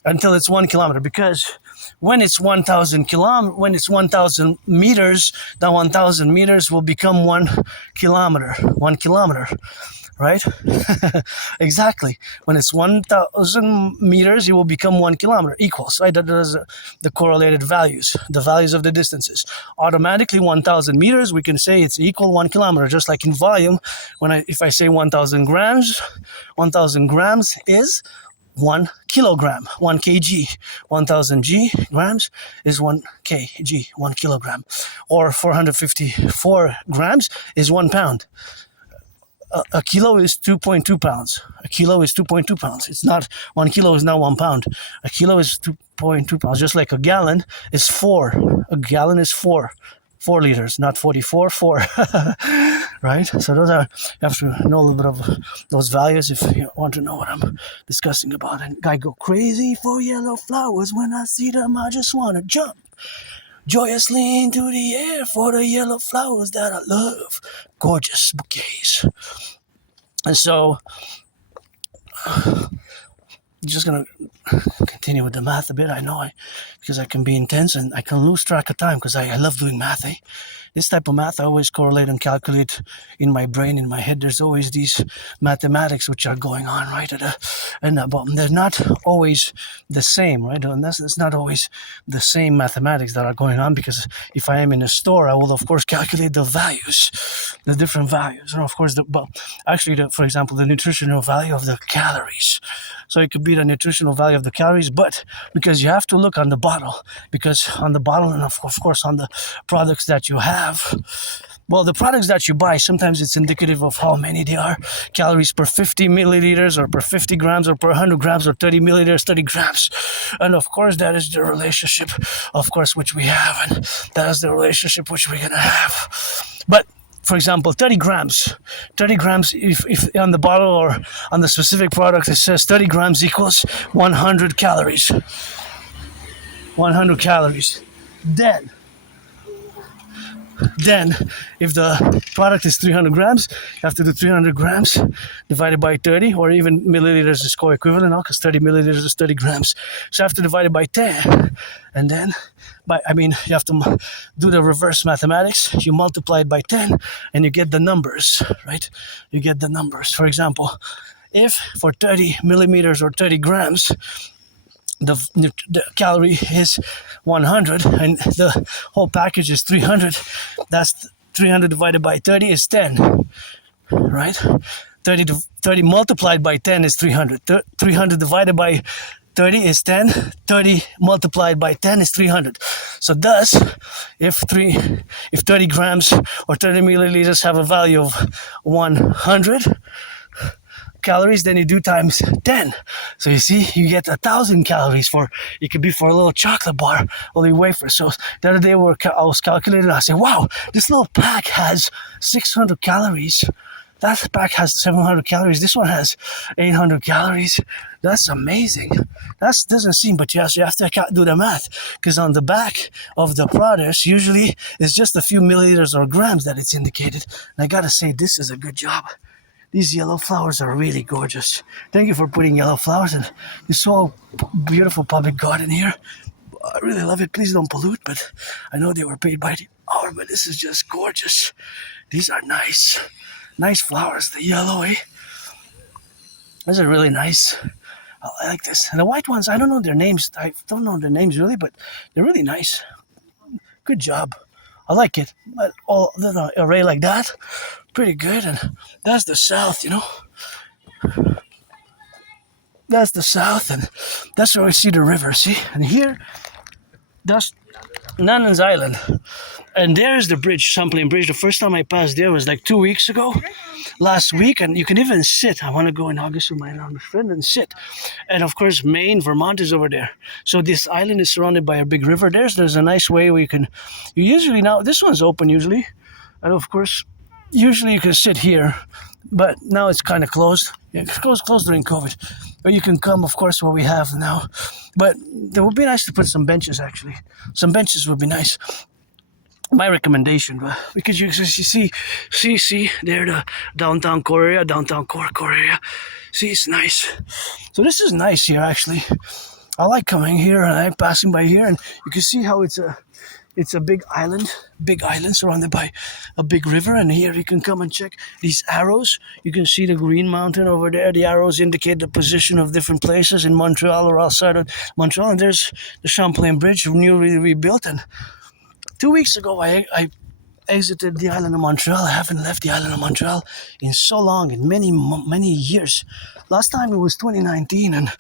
it's 1 kilometer, because when it's 1,000 meters, that 1,000 meters will become 1 kilometer. 1 kilometer, right? Exactly. When it's 1,000 meters, it will become 1 kilometer equals, right? That is the correlated values, the values of the distances. Automatically, 1,000 meters, we can say it's equal 1 kilometer, just like in volume. If I say 1,000 grams is 1 kilogram, 1 kg. 1,000 grams is 1 kg, 1 kilogram. Or 454 grams is 1 pound. A kilo is 2.2 pounds. A kilo is 2.2 pounds. It's not, 1 kilo is not 1 pound. A kilo is 2.2 pounds. Just like a gallon is 4. A gallon is 4 liters, not 44, 4. Right? So you have to know a little bit of those values if you want to know what I'm discussing about. And I go crazy for yellow flowers. When I see them, I just want to jump joyously into the air for the yellow flowers that I love. Gorgeous bouquets. And so, just gonna continue with the math a bit. I know because I can be intense and I can lose track of time because I love doing math. This type of math I always correlate and calculate in my brain, in my head. There's always these mathematics which are going on, right? But they're not always the same, right? And it's not always the same mathematics that are going on, because if I am in a store, I will of course calculate the values, the different values, and of course, for example, the nutritional value of the calories. So it could be the nutritional value of the calories, but because you have to look on the bottle, because on the bottle and of course on the products that you have, well, the products that you buy, sometimes it's indicative of how many they are, calories per 50 milliliters or per 50 grams or per 100 grams or 30 milliliters, 30 grams. And of course, that is the relationship, of course, which we have, and that is the relationship which we're going to have. But for example, 30 grams, if on the bottle or on the specific product it says 30 grams equals 100 calories. 100 calories. Then, if the product is 300 grams, you have to do 300 grams divided by 30, or even milliliters is co-equivalent, because 30 milliliters is 30 grams. So you have to divide it by 10, and then you have to do the reverse mathematics. You multiply it by 10, and you get the numbers, right? You get the numbers. For example, if for 30 millimeters or 30 grams, the calorie is 100 and the whole package is 300, that's 300 divided by 30 is 10, right? 30 multiplied by 10 is 300. 300 divided by 30 is 10. 30 multiplied by 10 is 300. So thus, if 30 grams or 30 milliliters have a value of 100 calories, then you do times 10. So you see, you get 1,000 calories it could be for a little chocolate bar, only wafer. So the other day I was calculating, I said, wow, this little pack has 600 calories. That pack has 700 calories. This one has 800 calories. That's amazing. That doesn't seem, but you have to do the math, because on the back of the products, usually it's just a few milliliters or grams that it's indicated. And I gotta say, this is a good job. These yellow flowers are really gorgeous. Thank you for putting yellow flowers in this so beautiful public garden here. I really love it. Please don't pollute, but I know they were paid by the hour, but this is just gorgeous. These are nice. Nice flowers. The yellow, These are really nice. I like this. And the white ones, I don't know their names. I don't know their names really, but they're really nice. Good job. I like it. All the array like that, pretty good. And that's the south, That's the south, and that's where we see the river, see? And here, that's Nanan's Island. And there's the bridge, Champlain Bridge. The first time I passed there was like 2 weeks ago, last week, and you can even sit. I want to go in August with my friend and sit. And of course, Maine, Vermont is over there. So this island is surrounded by a big river. There's a nice way where you usually now, this one's open usually. And of course, usually you can sit here, but now it's kind of closed. It's closed during COVID. But you can come, of course, where we have now. But it would be nice to put some benches, actually. Some benches would be nice. My recommendation, because you see there the downtown core area, core area. See, it's nice. So this is nice here, actually. I like coming here, and I'm passing by here, and you can see how it's a big island surrounded by a big river, and here you can come and check these arrows. You can see the Green Mountain over there. The arrows indicate the position of different places in Montreal or outside of Montreal, and there's the Champlain Bridge, newly rebuilt. And 2 weeks ago, I exited the island of Montreal. I haven't left the island of Montreal in so long, in many years. Last time it was 2019, and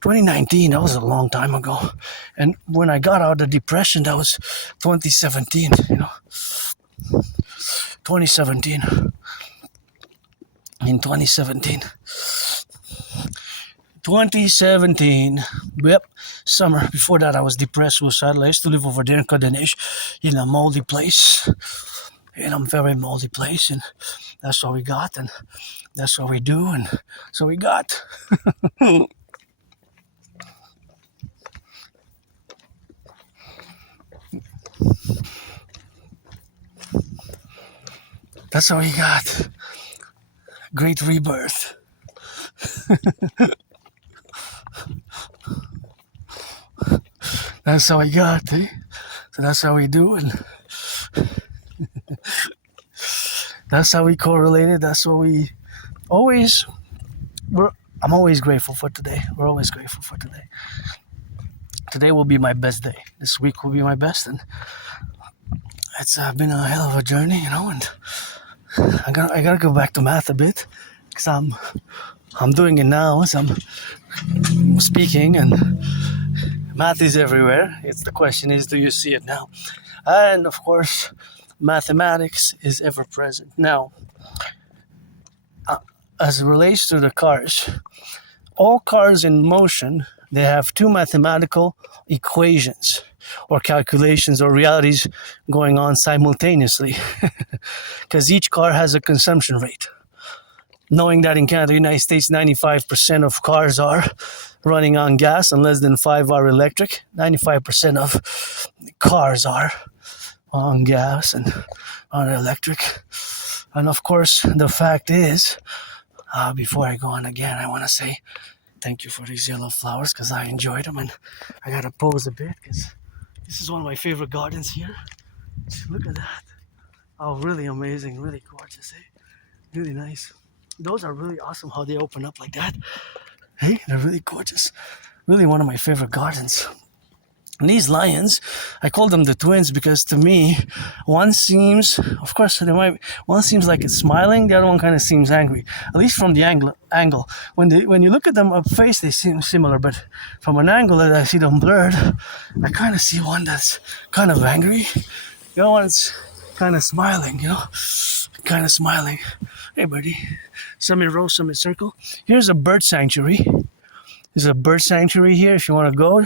2019, that was a long time ago. And when I got out of the depression, that was 2017, 2017. In 2017. 2017, yep, summer. Before that, I was depressed, suicidal. I used to live over there in Codenage, in a moldy place, in a very moldy place, and that's what we got, and that's what we do, and so we got. That's how we got. Great rebirth. That's how I got, eh? So that's how we do, and that's how we correlated. That's what we always. I'm always grateful for today. We're always grateful for today. Today will be my best day. This week will be my best, and it's been a hell of a journey, and I gotta go back to math a bit, because I'm doing it now as I'm speaking, and math is everywhere. The question is, do you see it now? And of course, mathematics is ever present. Now, as it relates to the cars, all cars in motion, they have two mathematical equations or calculations or realities going on simultaneously, because each car has a consumption rate. Knowing that in Canada, United States, 95% of cars are running on gas and less than 5 are electric. 95% of cars are on gas and on electric. And of course, the fact is, before I go on again, I want to say thank you for these yellow flowers, because I enjoyed them, and I got to pose a bit because this is one of my favorite gardens here. Look at that. Oh, really amazing, really gorgeous, eh? Really nice. Those are really awesome how they open up like that. Hey, they're really gorgeous. Really one of my favorite gardens. And these lions, I call them the twins because to me, one seems, of course, one seems like it's smiling, the other one kind of seems angry. At least from the angle. When you look at them up face, they seem similar, but from an angle that I see them blurred, I kind of see one that's kind of angry. The other one's kind of smiling, kind of smiling. Hey, buddy. Some in row, some in circle. Here's a bird sanctuary. There's a bird sanctuary here if you want to go.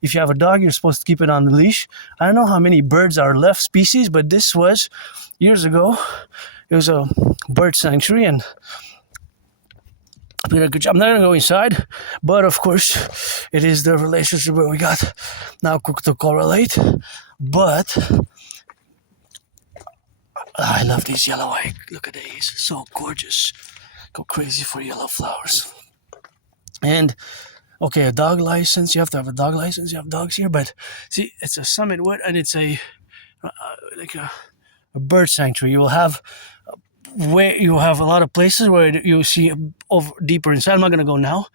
If you have a dog, you're supposed to keep it on the leash. I don't know how many birds are left species, but this was years ago. It was a bird sanctuary, and we did a good job. I'm not going to go inside, but of course, it is the relationship where we got now to correlate. But I love these yellow eyes. Look at these. So gorgeous. Go crazy for yellow flowers. And, okay, a dog license. You have to have a dog license. You have dogs here. But, see, it's a summit wood, and it's a bird sanctuary. You will have a lot of places where you see over deeper inside. I'm not going to go now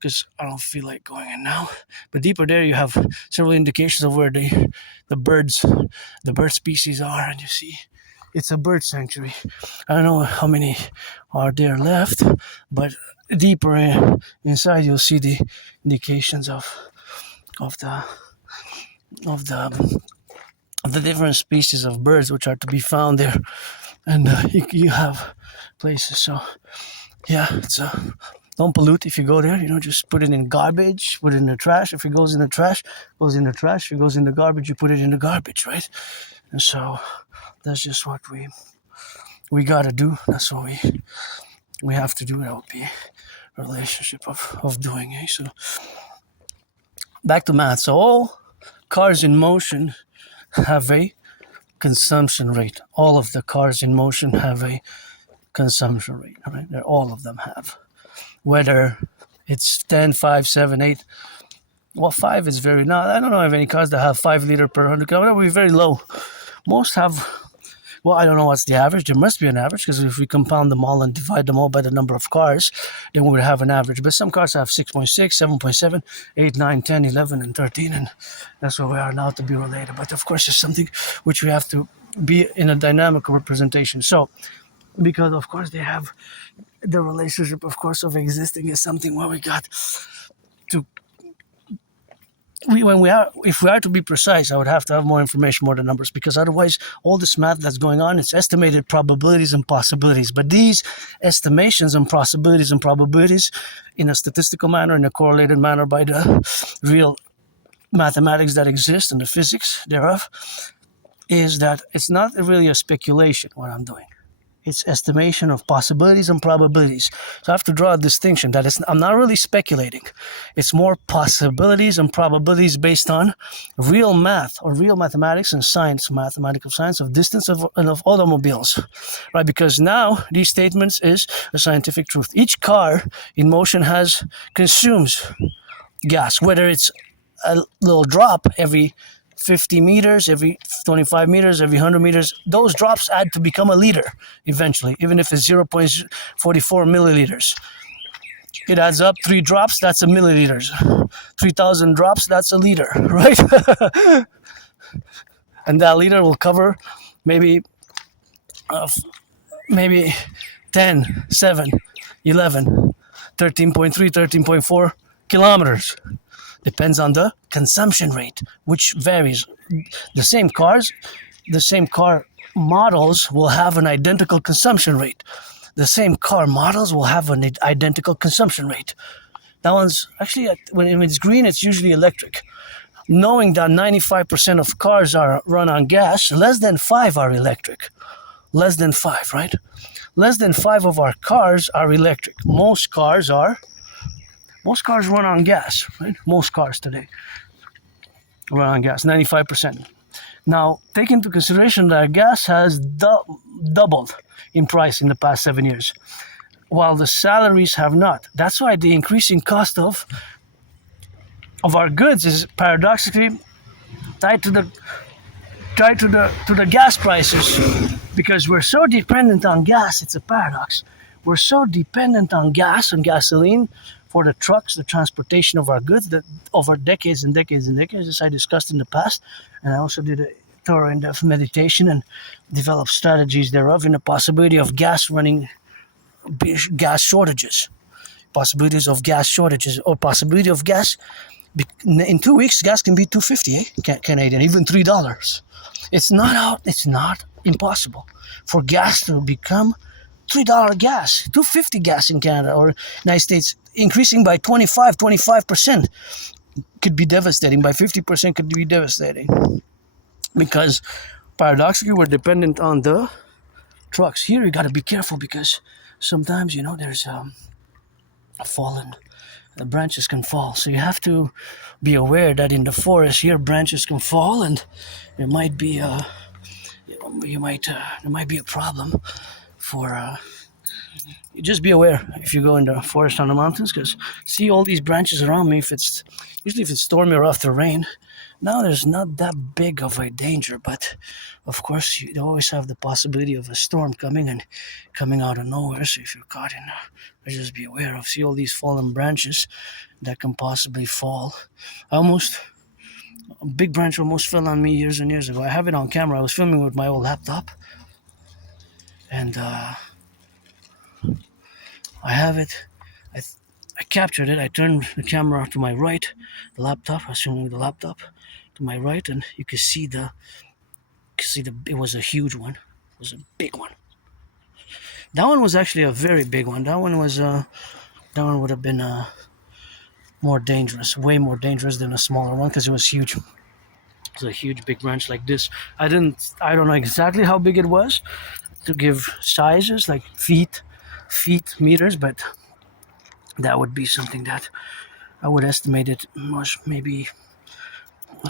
because I don't feel like going in now. But deeper there, you have several indications of where the bird species are, and you see it's a bird sanctuary. I don't know how many are there left, but deeper inside you'll see the indications of the of the of the different species of birds which are to be found there, and you have places. So yeah, it's don't pollute if you go there. Just put it in garbage, put it in the trash. If it goes in the trash, it goes in the trash. If it goes in the garbage, you put it in the garbage, right? And so that's just what we gotta do. That's what we have to do. That would be a relationship of doing it. So back to math. So all cars in motion have a consumption rate. All of the cars in motion have a consumption rate, right? All of them have. Whether it's 10, 5, 7, 8. Well, 5 is very... Now, I don't know of any cars that have 5 liter per 100 kilometers. That would be very low. Most have... Well, I don't know what's the average. There must be an average, because if we compound them all and divide them all by the number of cars, then we would have an average. But some cars have 6.6, 7.7, 8, 9, 10, 11, and 13, and that's where we are now to be related. But of course, it's something which we have to be in a dynamic representation. So, because of course they have the relationship, of course, of existing is something where we got to... If we are to be precise, I would have to have more information, more than numbers, because otherwise all this math that's going on, it's estimated probabilities and possibilities. But these estimations and probabilities in a statistical manner, in a correlated manner by the real mathematics that exist and the physics thereof, is that it's not really a speculation what I'm doing. It's estimation of possibilities and probabilities. So I have to draw a distinction that I'm not really speculating. It's more possibilities and probabilities based on real math or real mathematics and science, mathematical science of distance of automobiles, right? Because now these statements is a scientific truth. Each car in motion consumes gas, whether it's a little drop every 50 meters, every 25 meters, every 100 meters, those drops add to become a liter eventually, even if it's 0.44 milliliters. It adds up. 3 drops, that's a milliliters. 3,000 drops, that's a liter, right? And that liter will cover maybe 10, 7, 11, 13.3, 13.4 kilometers. Depends on the consumption rate, which varies. The same car models will have an identical consumption rate. The same car models will have an identical consumption rate. That one's actually, when it's green, it's usually electric. Knowing that 95% of cars are run on gas, less than 5 are electric. Less than 5, right? Less than 5 of our cars are electric. Most cars run on gas, right? Most cars today run on gas, 95%. Now, take into consideration that gas has doubled in price in the past 7 years, while the salaries have not. That's why the increasing cost of our goods is paradoxically tied to the gas prices, because we're so dependent on gas. It's a paradox. We're so dependent on gas and gasoline for the trucks, the transportation of our goods, that over decades and decades and decades, as I discussed in the past. And I also did a thorough in-depth meditation and developed strategies thereof in the possibility of gas shortages, possibilities of gas shortages, or possibility of gas. In 2 weeks, gas can be $2.50 Canadian, even $3. It's not impossible for gas to become $3 gas, $2.50 gas in Canada or United States, increasing by 25%. Could be devastating. By 50% could be devastating. Because paradoxically, we're dependent on the trucks. Here you got to be careful, because sometimes, there's the branches can fall. So you have to be aware that in the forest here, branches can fall, and there might be a problem for just be aware if you go in the forest on the mountains, because see all these branches around me. If it's stormy or after rain, now there's not that big of a danger, but of course you always have the possibility of a storm coming out of nowhere. So if you're caught in just be aware of, see all these fallen branches that can possibly fall. A big branch almost fell on me years and years ago. I have it on camera. I was filming with my old laptop. and I have it. I captured it. I turned the camera to my right, the laptop, assuming the laptop, to my right, and you can see it was a huge one. It was a big one. That one was actually a very big one. That one would have been more dangerous, way more dangerous than a smaller one because it was huge. It was a huge big branch like this. I don't know exactly how big it was to give sizes like feet, meters, but that would be something that I would estimate it was maybe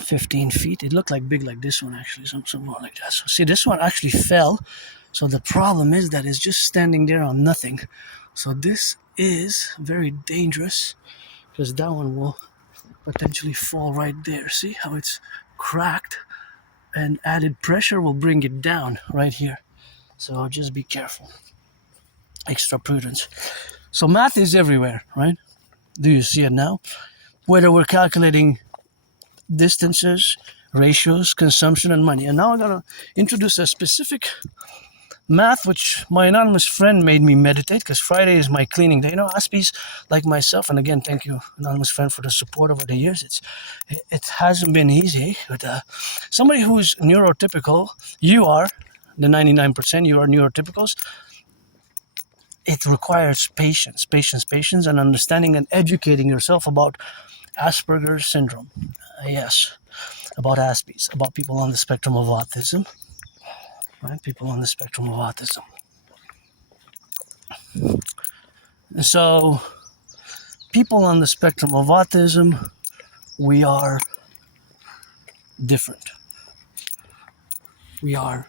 15 feet. It looked like big like this one actually, something like that. So see, this one actually fell. So the problem is that it's just standing there on nothing. So this is very dangerous because that one will potentially fall right there. See how it's cracked, and added pressure will bring it down right here. So just be careful. Extra prudence. So math is everywhere, right? Do you see it now? Whether we're calculating distances, ratios, consumption, and money. And now I'm going to introduce a specific math which my anonymous friend made me meditate, because Friday is my cleaning day. You know, Aspies like myself, and again, thank you, anonymous friend, for the support over the years. It hasn't been easy, but somebody who's neurotypical, you are the 99%, you are neurotypicals. It requires patience, and understanding and educating yourself about Asperger's syndrome. Yes, about Aspies, about people on the spectrum of autism. Right, people on the spectrum of autism. So, people on the spectrum of autism, we are different. We are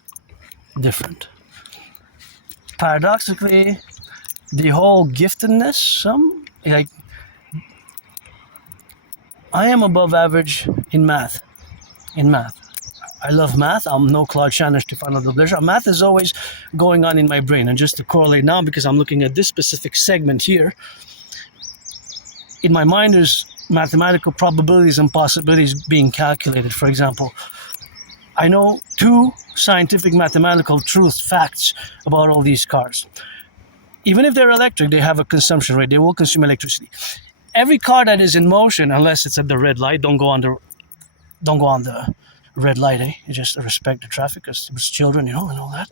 different. Paradoxically, the whole giftedness, I am above average in math. I love math. I'm no Claude Shannon, Stefano Dobleja. Math is always going on in my brain. And just to correlate now, because I'm looking at this specific segment here, in my mind there's mathematical probabilities and possibilities being calculated. For example, I know 2 scientific mathematical facts about all these cars. Even if they're electric, they have a consumption rate. They will consume electricity. Every car that is in motion, unless it's at the red light, don't go on the red light, You just respect the traffic because it was children, and all that.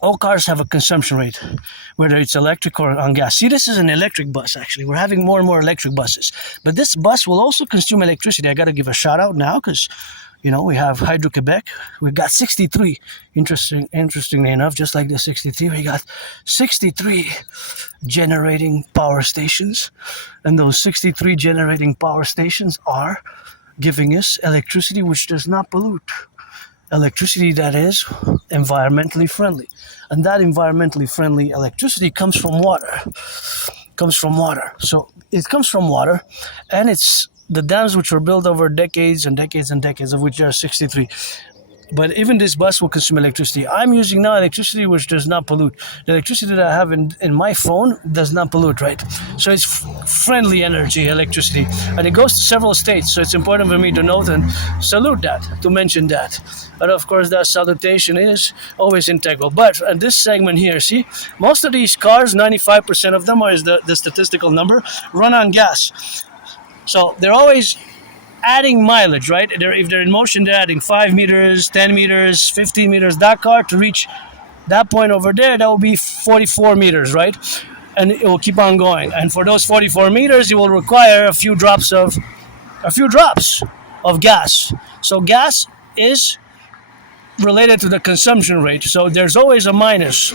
All cars have a consumption rate, whether it's electric or on gas. See, this is an electric bus, actually. We're having more and more electric buses. But this bus will also consume electricity. I got to give a shout out now because, we have Hydro-Quebec. We got 63. Interestingly enough, just like the 63, we got 63 generating power stations. And those 63 generating power stations are giving us electricity which does not pollute. Electricity that is environmentally friendly. And that environmentally friendly electricity comes from water. So it comes from water, and it's the dams which were built over decades and decades and decades, of which there are 63. But even this bus will consume electricity. I'm using now electricity which does not pollute. The electricity that I have in my phone does not pollute, right? So it's friendly energy, electricity. And it goes to several states, so it's important for me to note and salute that, to mention that. But of course, that salutation is always integral. But in this segment here, see, most of these cars, 95% of them, is the statistical number, run on gas. So they're always adding mileage, right? If they're in motion, they're adding 5 meters, 10 meters, 15 meters. That car, to reach that point over there, that will be 44 meters, right? And it will keep on going. And for those 44 meters, it will require a few drops of gas. So gas is related to the consumption rate. So there's always a minus.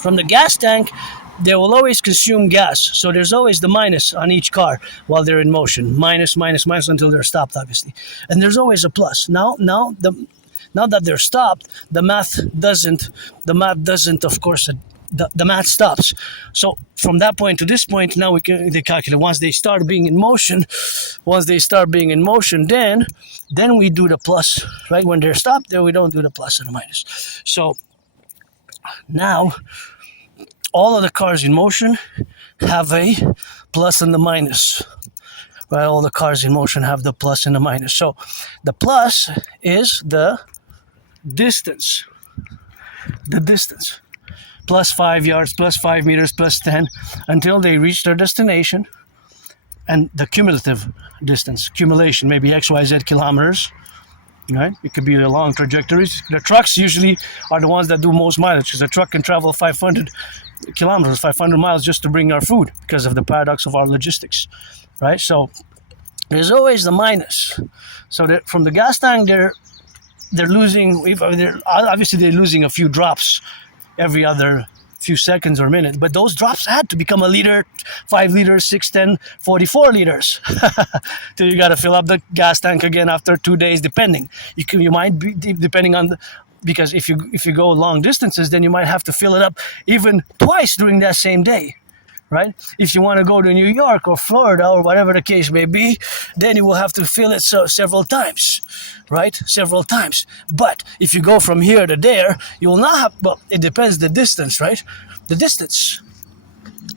From the gas tank, they will always consume gas. So there's always the minus on each car while they're in motion. Minus until they're stopped, obviously. And there's always a plus. Now that they're stopped, the math doesn't, of course, the math stops. So from that point to this point, now they calculate once they start being in motion, then we do the plus, right? When they're stopped, then we don't do the plus and the minus. So now all of the cars in motion have a plus and the minus. Right? All the cars in motion have the plus and the minus. So the plus is the distance. the distance. Plus 5 yards, plus 5 meters, plus 10, until they reach their destination. And the cumulative distance, accumulation, maybe XYZ kilometers, right? It could be a long trajectories. The trucks usually are the ones that do most mileage, because a truck can travel 500 kilometers, 500 miles just to bring our food, because of the paradox of our logistics, right? So there's always the minus. So from the gas tank, they're losing, obviously they're losing a few drops every other few seconds or minute, but those drops had to become a liter, 5 liters, 6, 10, 44 liters. Till you got to fill up the gas tank again after 2 days, depending. You might be, depending on the, because if you go long distances, then you might have to fill it up even twice during that same day, right? If you want to go to New York or Florida or whatever the case may be, then you will have to fill it several times, right? Several times. But if you go from here to there, you will not have, well, it depends the distance, right? The distance.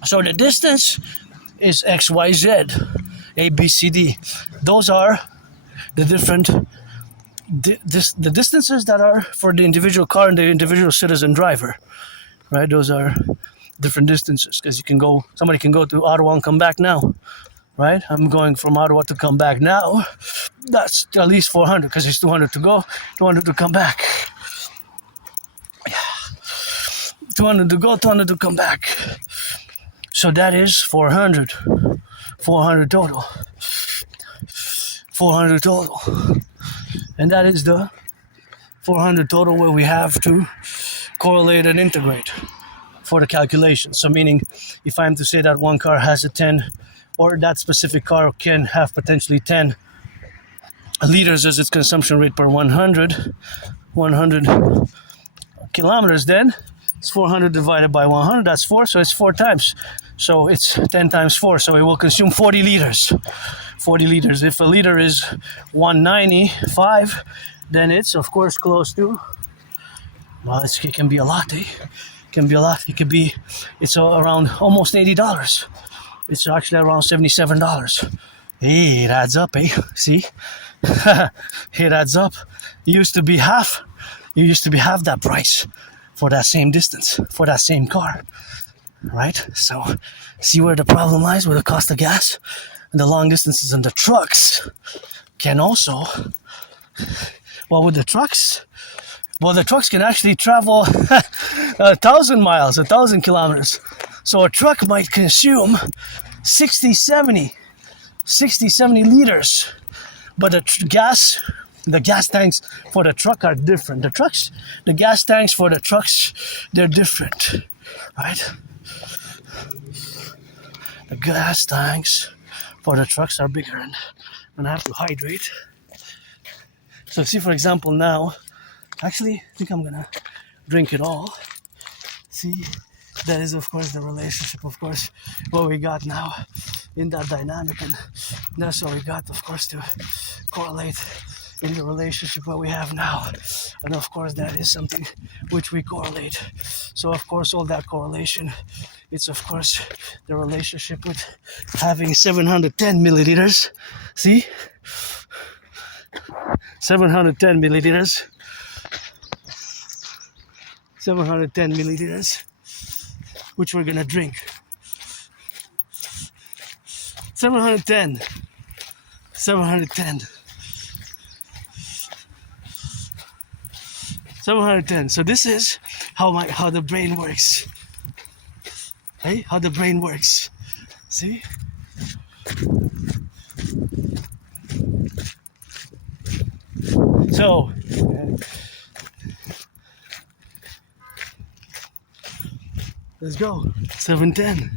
So the distance is X, Y, Z, A, B, C, D. Those are the different, the distances that are for the individual car and the individual citizen driver, right? Those are different distances, because somebody can go to Ottawa and come back now, right? I'm going from Ottawa to come back now. That's at least 400, because it's 200 to go, 200 to come back. 200 to go, 200 to come back. So that is 400. 400 total. 400 total. And that is the 400 total where we have to correlate and integrate for the calculation. So meaning, if I'm to say that one car has a 10, or that specific car can have potentially 10 liters as its consumption rate per 100 kilometers, then it's 400 divided by 100, that's 4, so it's 4 times. So it's 10 times 4, so it will consume 40 liters. 40 liters. If a liter is 195, then it's of course close to, well, it can be a lot, eh? Can be a lot. It's around almost $80. It's actually around $77. Hey, it adds up, eh? See? It adds up. It used to be half that price for that same distance, for that same car, right? So see where the problem lies, where the cost of gas and the long distances, and the trucks can also, well, with the trucks, well, the trucks can actually travel 1,000 miles, 1,000 kilometers. So a truck might consume 60, 70 liters. But the gas tanks for the truck are different. The gas tanks for the trucks, they're different, right? The gas tanks for the trucks are bigger, and I have to hydrate. So see, for example, now, actually, I think I'm gonna drink it all. See, that is, of course, the relationship, of course, what we got now in that dynamic, and that's what we got, of course, to correlate in the relationship what we have now. And of course, that is something which we correlate. So, of course, all that correlation, it's, of course, the relationship with having 710 milliliters. See? 710 milliliters. 710 milliliters, which we're gonna drink. 710. 710. 710. So this is how the brain works. Hey, how the brain works. See? So let's go. 710.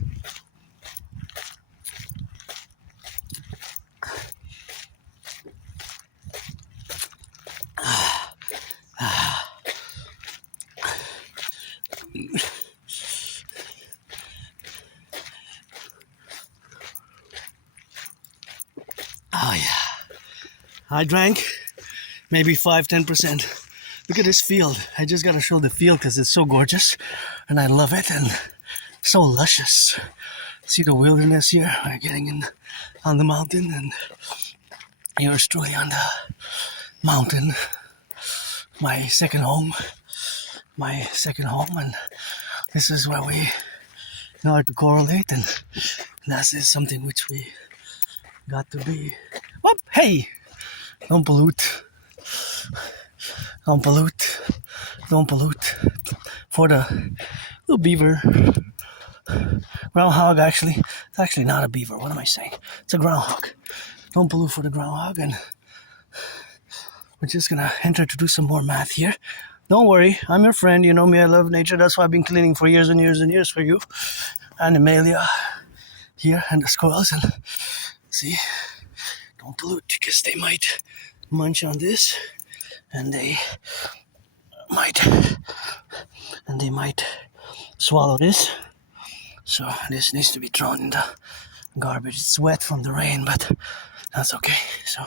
Oh yeah. I drank maybe 5-10%. Look at this field. I just gotta show the field because it's so gorgeous and I love it and so luscious. See the wilderness here? We're getting in on the mountain, and yours truly on the mountain. My second home. my second home, and this is where we know how to correlate, and that is something which we got to be. Whoop, hey, don't pollute, don't pollute, don't pollute. For the little beaver, groundhog. Actually, it's actually not a beaver. What am I saying? It's a groundhog. Don't pollute for the groundhog, and we're just gonna enter to do some more math here. Don't worry, I'm your friend. You know me, I love nature. That's why I've been cleaning for years and years and years for you. And Amelia here, and the squirrels. And see, don't pollute because they might munch on this, and they might swallow this. So this needs to be thrown in the garbage. It's wet from the rain, but that's okay. So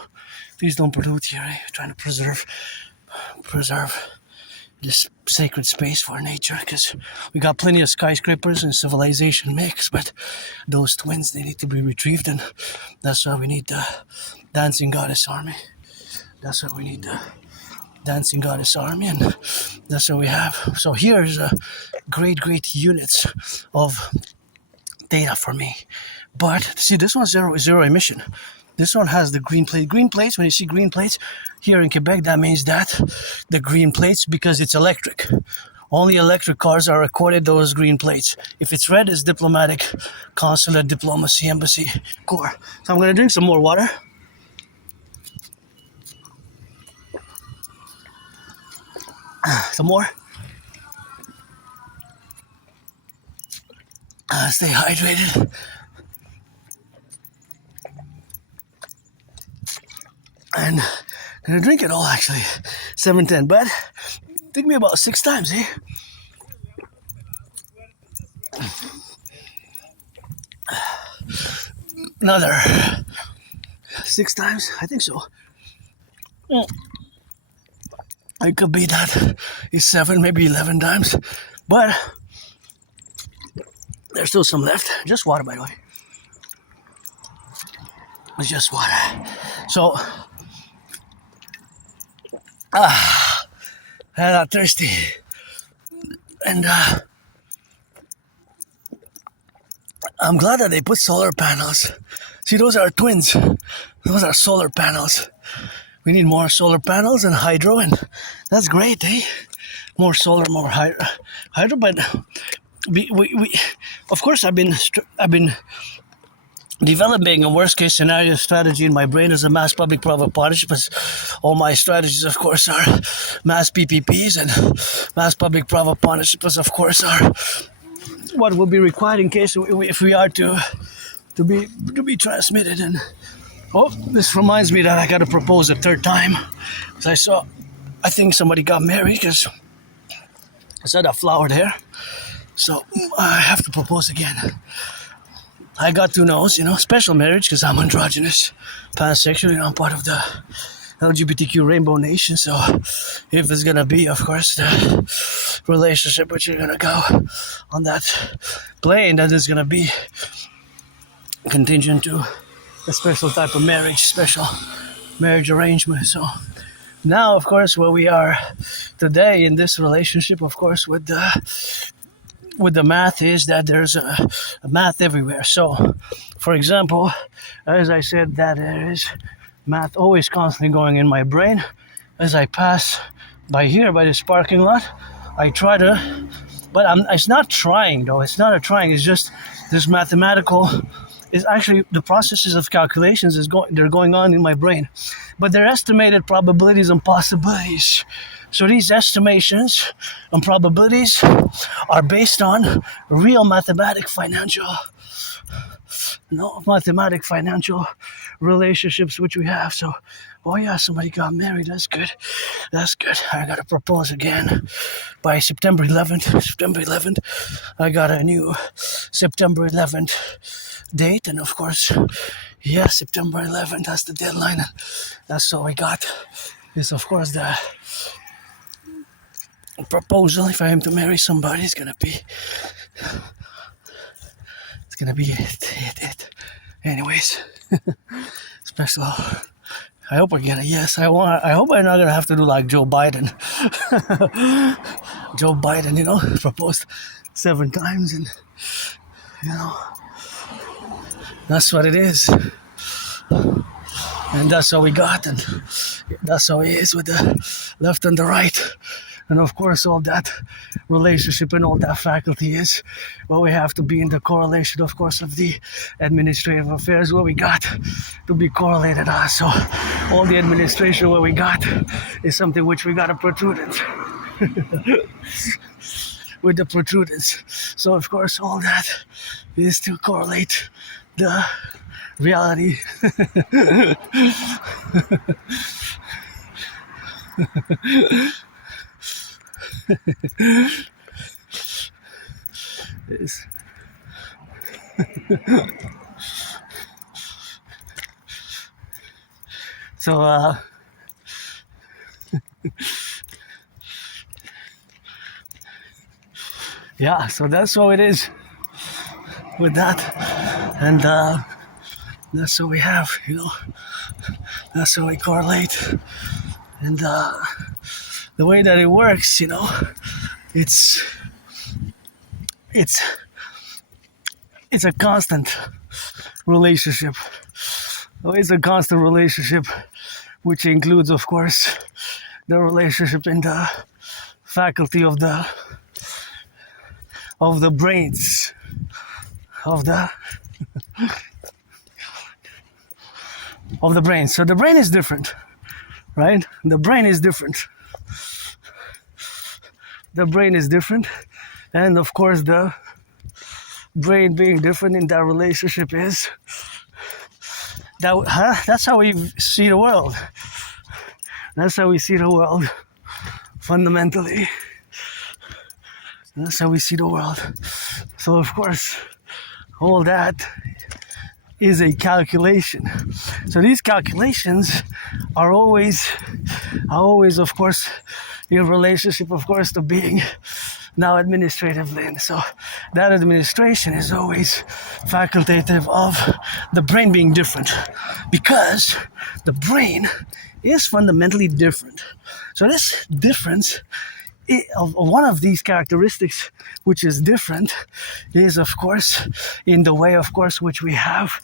please don't pollute here. We're trying to preserve this sacred space for nature, because we got plenty of skyscrapers and civilization mix, but those twins, they need to be retrieved, and that's why we need the dancing goddess army. That's why we need the dancing goddess army, and that's what we have. So here's a great units of data for me. But see, this one's zero emission. This one has the green plate. Green plates, when you see green plates here in Quebec, that means that the green plates, because it's electric. Only electric cars are accorded those green plates. If it's red, it's diplomatic, consulate, diplomacy, embassy, corps. So I'm going to drink some more water. Some more. Stay hydrated. And I'm gonna drink it all actually. 7-10, but it took me about 6 times, eh? Another 6 times, I think so. It could be that it's 7, maybe 11 times, but there's still some left. Just water, by the way. It's just water. So, I got thirsty, and I'm glad that they put solar panels. See, those are twins. Those are solar panels. We need more solar panels and hydro, and that's great, eh? More solar, more hydro. But we of course, I've been developing a worst case scenario strategy in my brain as a mass public-private partnership. All my strategies, of course, are mass PPPs, and mass public-private partnerships, of course, are what will be required in case if we are to be transmitted. And this reminds me that I got to propose a third time, because I think somebody got married, because I saw that flower there, so I have to propose again. I got 2 no's, special marriage, because I'm androgynous, pansexual, I'm part of the LGBTQ rainbow nation. So if it's going to be, of course, the relationship which you're going to go on that plane, that is going to be contingent to a special type of marriage, special marriage arrangement. So now, of course, where we are today in this relationship, of course, with the math is that there's a math everywhere. So, for example, as I said, that there is math always constantly going in my brain. As I pass by here, by this parking lot, I try to, but it's not trying though. It's not a trying. It's just this mathematical. Is actually the processes of calculations they're going on in my brain, but they're estimated probabilities and possibilities. So these estimations and probabilities are based on real mathematic financial relationships which we have. So, somebody got married. That's good. I gotta propose again by September 11th. I got a new September 11th date, and of course, September 11th, that's the deadline, and that's all we got is, of course, the proposal. If I am to marry somebody, it's gonna be it. Anyways, special. I hope I get a yes. I hope I'm not gonna have to do like Joe Biden. Joe Biden, proposed 7 times, and that's what it is. And that's how we got, and that's how it is with the left and the right. And of course, all that relationship and all that faculty is where we have to be in the correlation, of course, of the administrative affairs where we got to be correlated on. So all the administration where we got is something which we got a protrudence. With the protrudence. So of course, all that is to correlate the reality. Is so yeah, so that's how it is with that, and that's what we have, that's how we correlate, and the way that it works, it's a constant relationship. It's a constant relationship, which includes, of course, the relationship in the faculty of the brains of the brain. So the brain is different, right? The brain is different. The brain is different, and of course the brain being different in that relationship is that's how we see the world. That's how we see the world fundamentally. That's how we see the world. So of course, all that is a calculation. So these calculations are always, of course, in relationship, of course, to being now administratively. And so that administration is always facultative of the brain being different, because the brain is fundamentally different. So this difference of one of these characteristics which is different is, of course, in the way, of course, which we have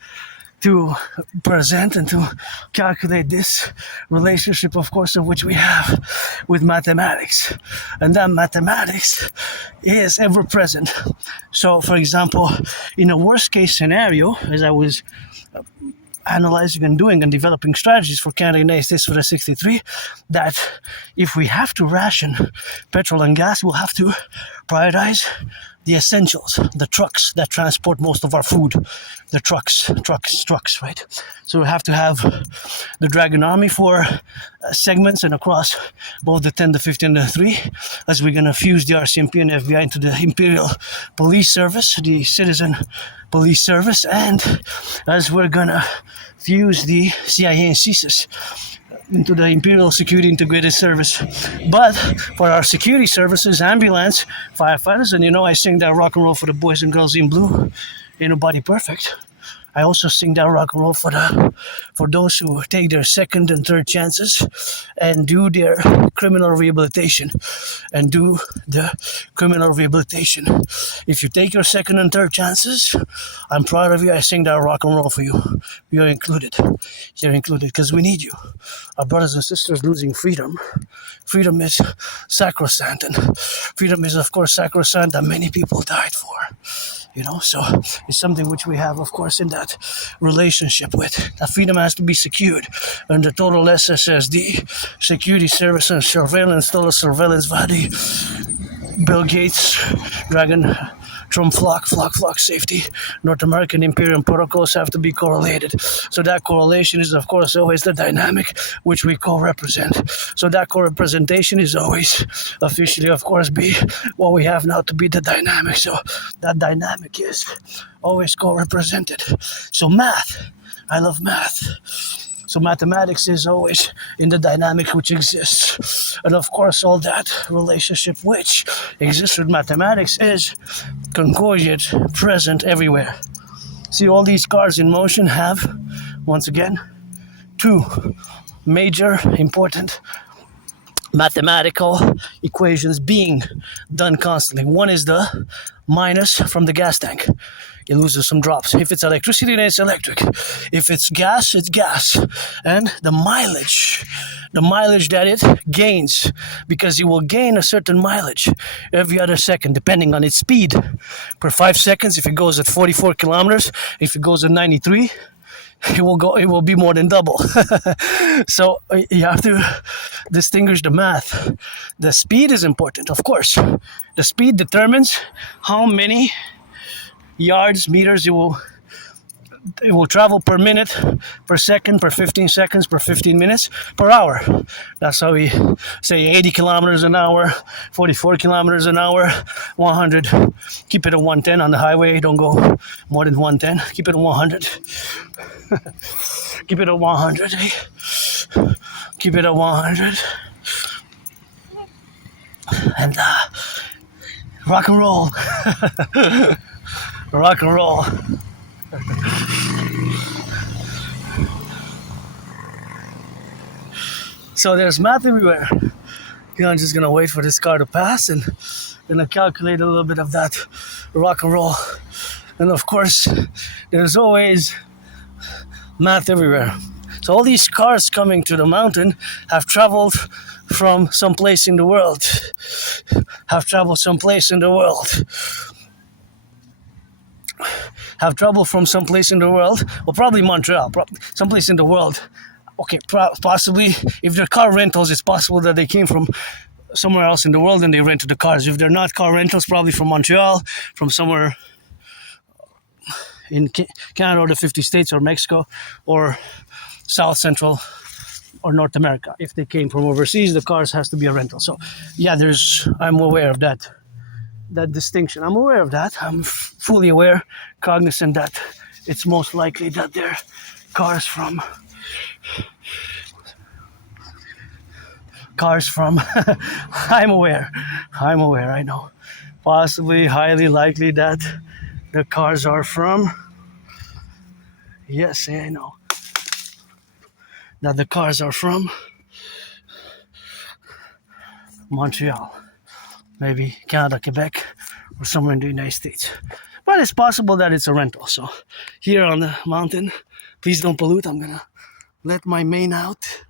to present and to calculate this relationship, of course, of which we have with mathematics. And that mathematics is ever present. So, for example, in a worst case scenario, as I was analyzing and doing and developing strategies for Canada United States for the 63, that if we have to ration petrol and gas, we'll have to prioritize the essentials, the trucks that transport most of our food, the trucks, right? So we have to have the Dragon Army for segments and across both the 10, the 50, and the 3, as we're going to fuse the RCMP and FBI into the Imperial Police Service, the Citizen Police Service, and as we're going to fuse the CIA and CSIS into the Imperial Security Integrated Service. But for our security services, ambulance, firefighters, and I sing that rock and roll for the boys and girls in blue, Ain't Nobody Perfect. I also sing that rock and roll for those who take their second and third chances and do their criminal rehabilitation. If you take your second and third chances, I'm proud of you. I sing that rock and roll for you. You're included. You're included because we need you. Our brothers and sisters losing freedom. Freedom is sacrosanct, and freedom is, of course, sacrosanct that many people died for. So it's something which we have, of course, in that relationship with. That freedom has to be secured under total SSSD, security service and surveillance, total surveillance via the Bill Gates, Dragon, Trump flock safety, North American Imperial protocols have to be correlated. So that correlation is, of course, always the dynamic which we co-represent. So that co-representation is always officially, of course, be what we have now to be the dynamic. So that dynamic is always co-represented. So math, I love math. So mathematics is always in the dynamic which exists. And of course, all that relationship which exists with mathematics is concordant, present everywhere. See, all these cars in motion have, once again, two major important mathematical equations being done constantly. One is the minus from the gas tank. It loses some drops. If it's electricity, then it's electric. If it's gas, it's gas. And the mileage that it gains, because it will gain a certain mileage every other second, depending on its speed. Per 5 seconds, if it goes at 44 kilometers, if it goes at 93, it will be more than double. So you have to distinguish the math. The speed is important, of course. The speed determines how many yards, meters it will travel per minute, per second, per 15 seconds, per 15 minutes, per hour. That's how we say 80 kilometers an hour, 44 kilometers an hour, 100. Keep it at 110 on the highway. Don't go more than 110. Keep it at 100. Keep it at 100. Keep it at 100. And rock and roll. Rock and roll. So there's math everywhere. I'm just gonna wait for this car to pass and gonna calculate a little bit of that rock and roll. And of course, there's always math everywhere. So all these cars coming to the mountain have traveled from someplace in the world. Have traveled from someplace in the world. Well, probably Montreal, someplace in the world. Okay, possibly if they're car rentals, it's possible that they came from somewhere else in the world and they rented the cars. If they're not car rentals, probably from Montreal, from somewhere in Canada or the 50 states or Mexico or South Central or North America. If they came from overseas, the cars has to be a rental. So yeah, I'm aware of that distinction. I'm aware of that. I'm fully aware, cognizant that it's most likely that they're cars from I'm aware, I know. Possibly, highly likely that the cars are from, yes, I know. That the cars are from Montreal, maybe Canada, Quebec, or somewhere in the United States. But it's possible that it's a rental. So here on the mountain, please don't pollute. I'm gonna let my mane out.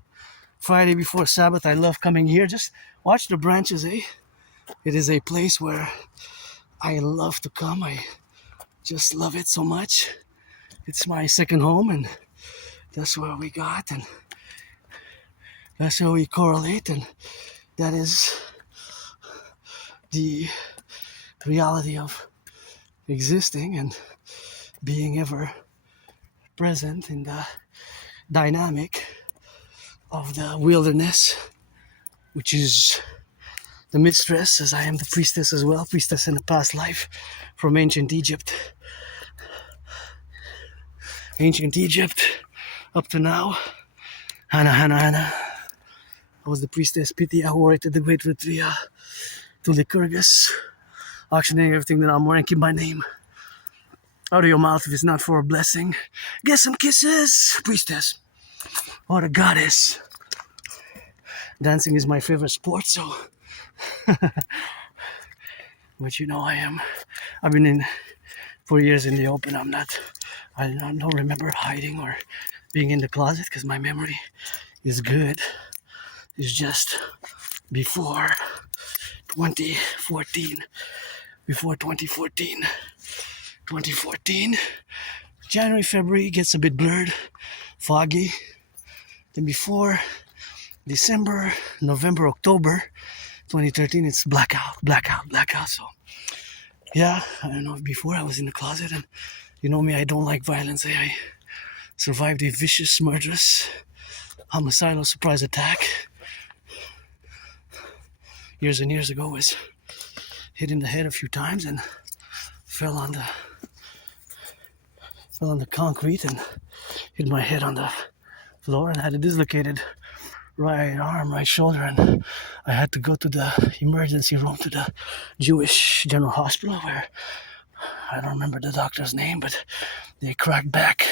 Friday before Sabbath, I love coming here. Just watch the branches, eh? It is a place where I love to come. I just love it so much. It's my second home, and that's where we got, and that's where we correlate, and that is the reality of existing and being ever present in the dynamic of the wilderness, which is the mistress, as I am the priestess as well, priestess in a past life from ancient Egypt. Ancient Egypt up to now. Hannah. I was the priestess Pythia who orated the great Retria to Lycurgus, auctioning everything that I'm wearing. Keep my name out of your mouth if it's not for a blessing. Get some kisses, priestess. Or the goddess. Dancing is my favorite sport, so but you know I've been in 4 years in the open. I don't remember hiding or being in the closet because my memory is good. It's just before 2014, January, February gets a bit blurred, foggy. Then before December, November, October 2013, it's blackout. So yeah, I don't know, before I was in the closet, and you know me, I don't like violence. I survived a vicious, murderous, homicidal surprise attack years and years ago. Was hit in the head a few times and fell on the concrete and hit my head on the floor and had a dislocated right arm, right shoulder, and I had to go to the emergency room to the Jewish General Hospital where I don't remember the doctor's name, but they cracked back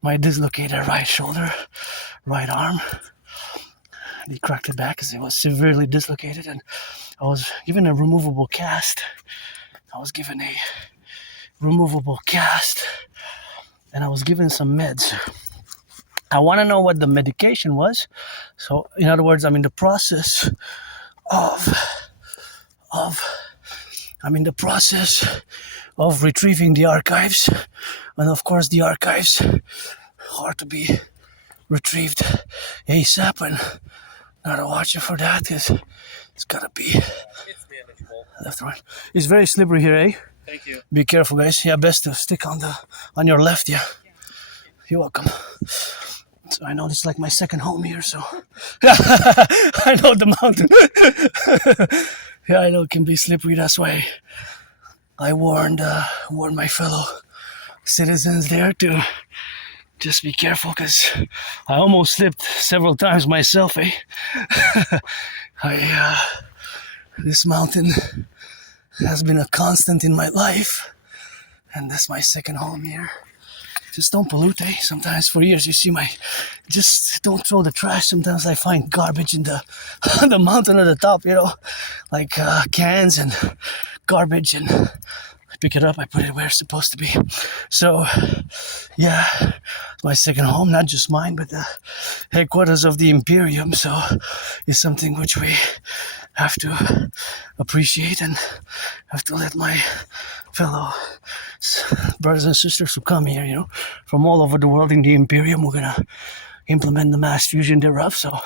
my dislocated right shoulder, right arm, They cracked it back because it was severely dislocated, and I was given a removable cast. And I was given some meds. I want to know what the medication was. So, in other words, I'm in the process of retrieving the archives, and of course, the archives are to be retrieved ASAP, and gotta watch it for that because it's gotta be. It's manageable. Left, right. It's very slippery here, eh? Thank you. Be careful, guys. Yeah, best to stick on your left. Yeah. You're welcome. So I know this is like my second home here, so I know the mountain. Yeah, I know it can be slippery. That's why I warned my fellow citizens there to just be careful, because I almost slipped several times myself. This mountain has been a constant in my life, and that's my second home here. Just don't pollute, eh? Sometimes for years you see just don't throw the trash. Sometimes I find garbage in the the mountain at the top, like cans and garbage, and I pick it up, I put it where it's supposed to be. So, yeah, it's my second home, not just mine, but the headquarters of the Imperium. So it's something which we have to appreciate and have to let my fellow brothers and sisters who come here, from all over the world in the Imperium, we're gonna implement the mass fusion thereof. So,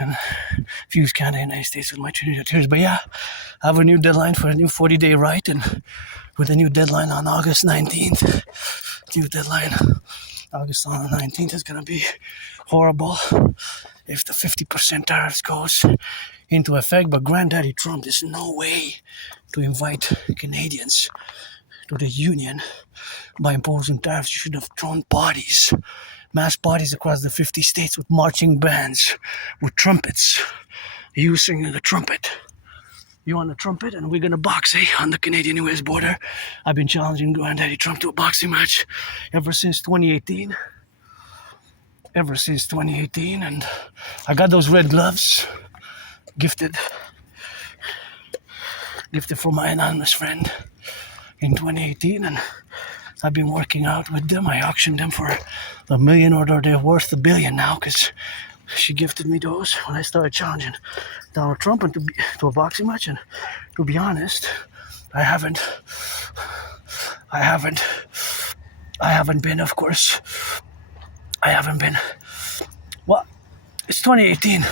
and fuse Canada and United States with my Trinidad. But yeah, I have a new deadline for a new 40-day ride, and with a new deadline on August 19th. New deadline, August 19th is gonna be horrible if the 50% tariffs goes into effect. But Granddaddy Trump, there's no way to invite Canadians to the Union by imposing tariffs. You should have thrown mass parties across the 50 states with marching bands, with trumpets. You singing the trumpet. You want a trumpet, and we're gonna box, on the Canadian-US border. I've been challenging Granddaddy Trump to a boxing match ever since 2018. And I got those red gloves gifted from my anonymous friend in 2018, and I've been working out with them. I auctioned them for $1 million, or they're worth $1 billion now, because she gifted me those when I started challenging Donald Trump to a boxing match. And to be honest, I haven't been, of course. Well, it's 2018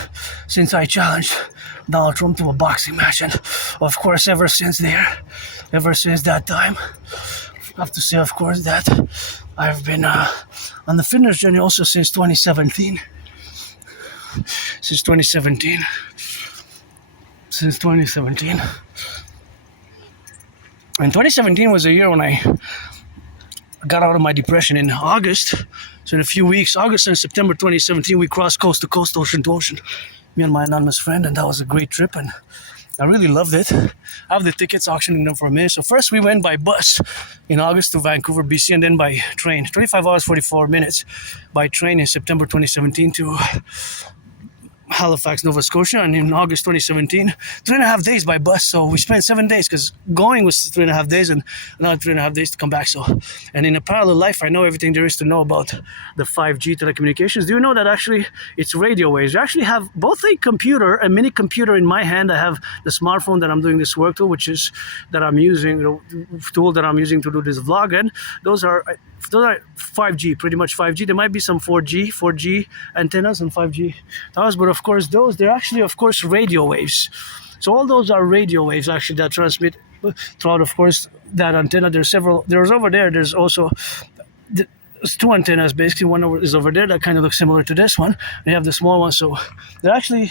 since I challenged Donald Trump to a boxing match, and of course, ever since that time, I have to say, of course, that I've been on the fitness journey also since 2017. Since 2017. And 2017 was a year when I got out of my depression in August. So in a few weeks, August and September 2017, we crossed coast to coast, ocean to ocean, me and my anonymous friend, and that was a great trip, and I really loved it. I have the tickets, auctioning them for a minute. So first we went by bus in August to Vancouver, BC, and then by train. 25 hours, 44 minutes by train in September 2017 to Halifax, Nova Scotia, and in August 2017, 3.5 days by bus. So we spent 7 days, because going was 3.5 days, and another 3.5 days to come back. So, and in a parallel life, I know everything there is to know about the 5G telecommunications. Do you know that actually it's radio waves? I actually have both a mini computer in my hand. I have the smartphone that I'm doing this work to, that I'm using to do this vlog, and those are 5G, pretty much 5G. There might be some 4G antennas and 5G towers, but of course they're actually, of course, radio waves. So all those are radio waves actually that transmit throughout, of course, that antenna. There's over there, there's also there's two antennas basically. One is over there that kind of looks similar to this one. We have the small one, so it's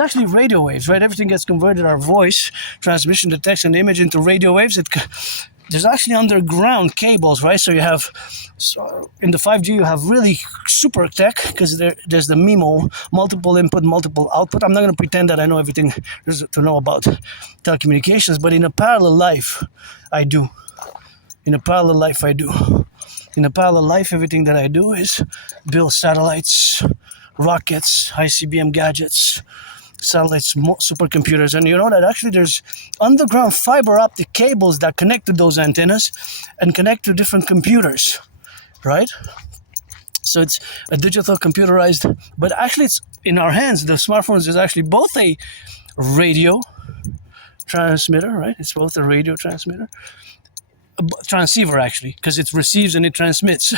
actually radio waves, right? Everything gets converted, our voice transmission, the text and the image, into radio waves. There's actually underground cables, right? So in the 5G you have really super tech, because there's the MIMO, multiple input, multiple output. I'm not going to pretend that I know everything there's to know about telecommunications, but in a parallel life, I do. In a parallel life, everything that I do is build satellites rockets, ICBM gadgets, satellites, supercomputers. And you know that actually there's underground fiber optic cables that connect to those antennas and connect to different computers, right? So it's a digital computerized, but actually it's in our hands. The smartphones is actually both a radio transmitter, right? It's both a radio transmitter, transceiver actually, because it receives and it transmits.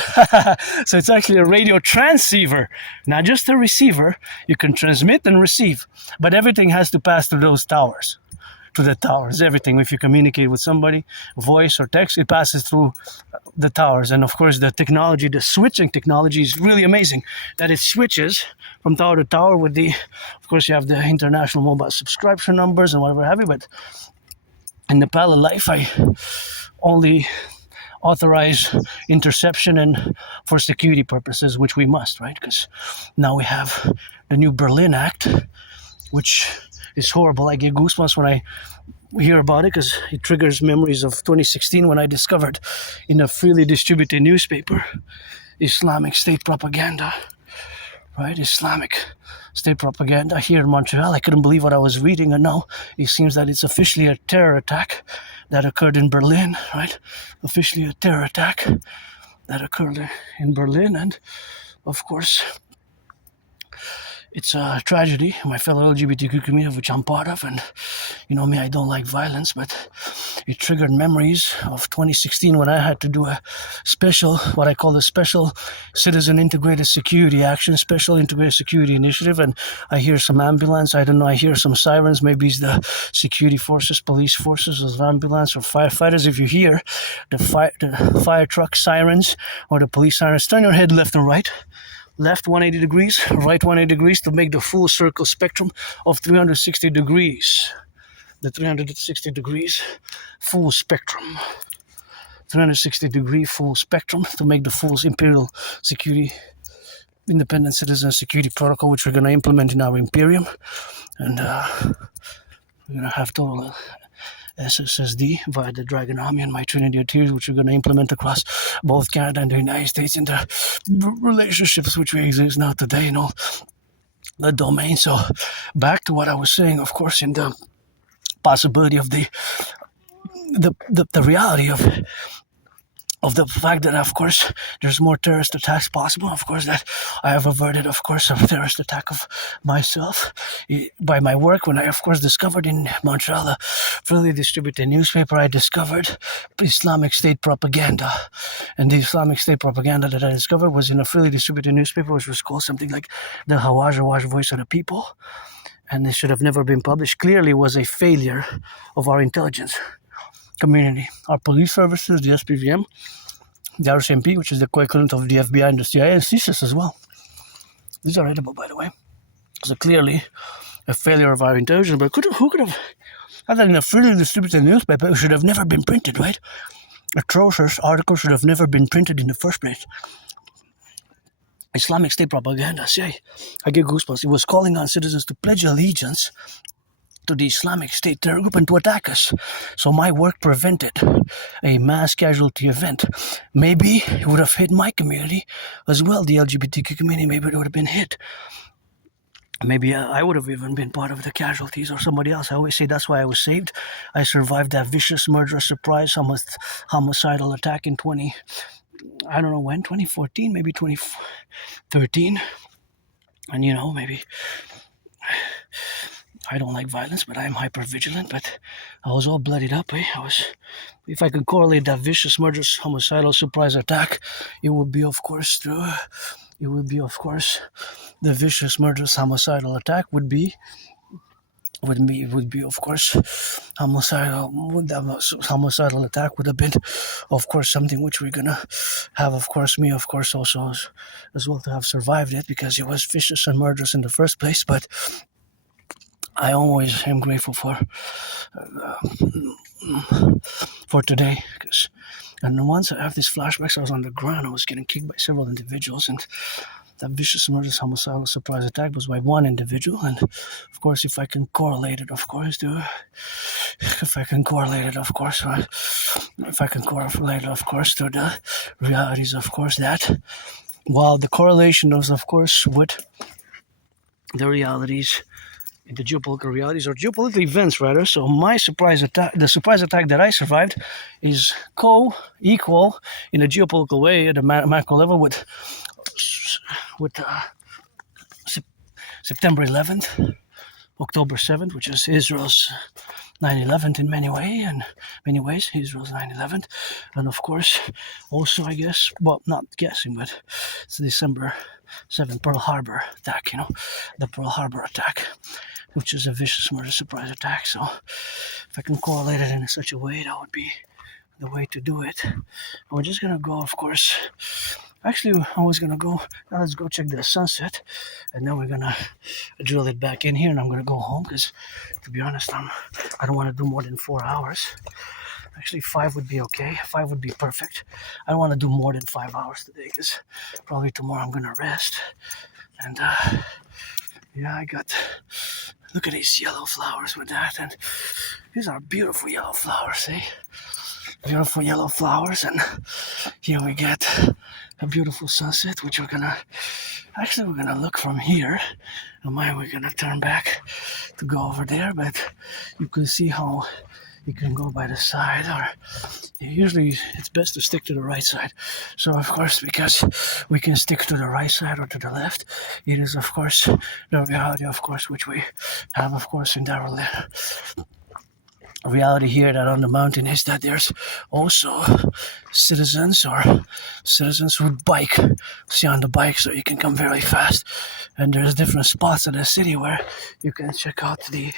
So it's actually a radio transceiver, not just a receiver. You can transmit and receive, but everything has to pass through those towers. To the towers, everything. If you communicate with somebody, voice or text, it passes through the towers. And of course, the technology, the switching technology is really amazing. That it switches from tower to tower with the, of course, you have the international mobile subscription numbers and whatever have you. But in the parallel life, I only authorize interception and for security purposes, which we must, right? Because now we have the new Berlin Act, which is horrible. I get goosebumps when I hear about it because it triggers memories of 2016 when I discovered in a freely distributed newspaper Islamic State propaganda, right? Islamic State propaganda here in Montreal. I couldn't believe what I was reading, and now it seems that it's officially a terror attack that occurred in Berlin, right? Officially a terror attack that occurred in Berlin, and of course, it's a tragedy. My fellow LGBTQ community, which I'm part of, and you know me, I don't like violence, but it triggered memories of 2016 when I had to do a special, what I call the Special Citizen Integrated Security Action, Special Integrated Security Initiative, and I hear some ambulance, I don't know, I hear some sirens, maybe it's the security forces, police forces, or ambulance, or firefighters. If you hear the fire truck sirens or the police sirens, turn your head left and right. Left 180 degrees, right 180 degrees to make the full circle spectrum of 360 degrees. The 360 degrees full spectrum. 360 degree full spectrum to make the full Imperial Security Independent Citizen Security Protocol, which we're going to implement in our Imperium. And we're going to have total SSSD via the Dragon Army and my Trinity of Tears, which we're going to implement across both Canada and the United States in the relationships which we exist now today in all the domains. So back to what I was saying, of course, in the possibility of the reality of the fact that, of course, there's more terrorist attacks possible. Of course, that I have averted, of course, a terrorist attack of myself by my work when I, of course, discovered in Montreal a freely distributed newspaper. I discovered Islamic State propaganda. And the Islamic State propaganda that I discovered was in a freely distributed newspaper, which was called something like the Hawaj Voice of the People. And it should have never been published. Clearly was a failure of our intelligence community, our police services, the SPVM, the RCMP, which is the co-equivalent of the FBI and the CIA, and CSIS as well. These are edible, by the way. So clearly a failure of our intelligence, but who could have had that in a freely distributed newspaper? It should have never been printed, right? Atrocious article should have never been printed in the first place. Islamic State propaganda, see, I get goosebumps. It was calling on citizens to pledge allegiance to the Islamic State terror group and to attack us. So my work prevented a mass casualty event. Maybe it would have hit my community as well, the LGBTQ community. Maybe it would have been hit. Maybe I would have even been part of the casualties or somebody else. I always say that's why I was saved. I survived that vicious murderous surprise homicidal attack in 2014, maybe 2013. And you know, maybe I don't like violence, but I'm hyper vigilant. But I was all bloodied up. If I could correlate that vicious, murderous, homicidal surprise attack, it would be, of course, the vicious, murderous, homicidal attack would be, of course, homicidal attack would have been, of course, something which we're gonna have, of course, me, of course, also as well to have survived it because it was vicious and murderous in the first place. But I always am grateful for today, and once I have these flashbacks, I was on the ground, I was getting kicked by several individuals, and that vicious murderous homicidal surprise attack was by one individual, and of course, if I can correlate it, of course, to the realities, of course, that while the correlation is, of course, with the realities, the geopolitical realities, or geopolitical events rather. So my surprise attack, the surprise attack that I survived, is equal in a geopolitical way at a macro level with September 11th, October 7th, which is Israel's 9/11 in many ways, Israel's 9/11, and of course, also I guess, well, not guessing, but it's December 7th, Pearl Harbor attack. The Pearl Harbor attack, which is a vicious murder surprise attack. So, if I can correlate it in such a way, that would be the way to do it. And we're just gonna go, of course. Actually, I was gonna go. Now let's go check the sunset, and then we're gonna drill it back in here, and I'm gonna go home because, to be honest, I don't want to do more than 4 hours. Actually, 5 would be okay. 5 would be perfect. I don't want to do more than 5 hours today because probably tomorrow I'm gonna rest. And yeah, I got. Look at these yellow flowers with that, and these are beautiful yellow flowers, eh? Beautiful yellow flowers, and here we get a beautiful sunset, which we're gonna look from here, and we're gonna turn back to go over there, but you can see how you can go by the side, or usually it's best to stick to the right side. So of course, because we can stick to the right side or to the left, it is of course the reality, of course, which we have, of course, in that reality here, that on the mountain is that there's also citizens who bike. See, on the bike, so you can come very fast, and there's different spots in the city where you can check out the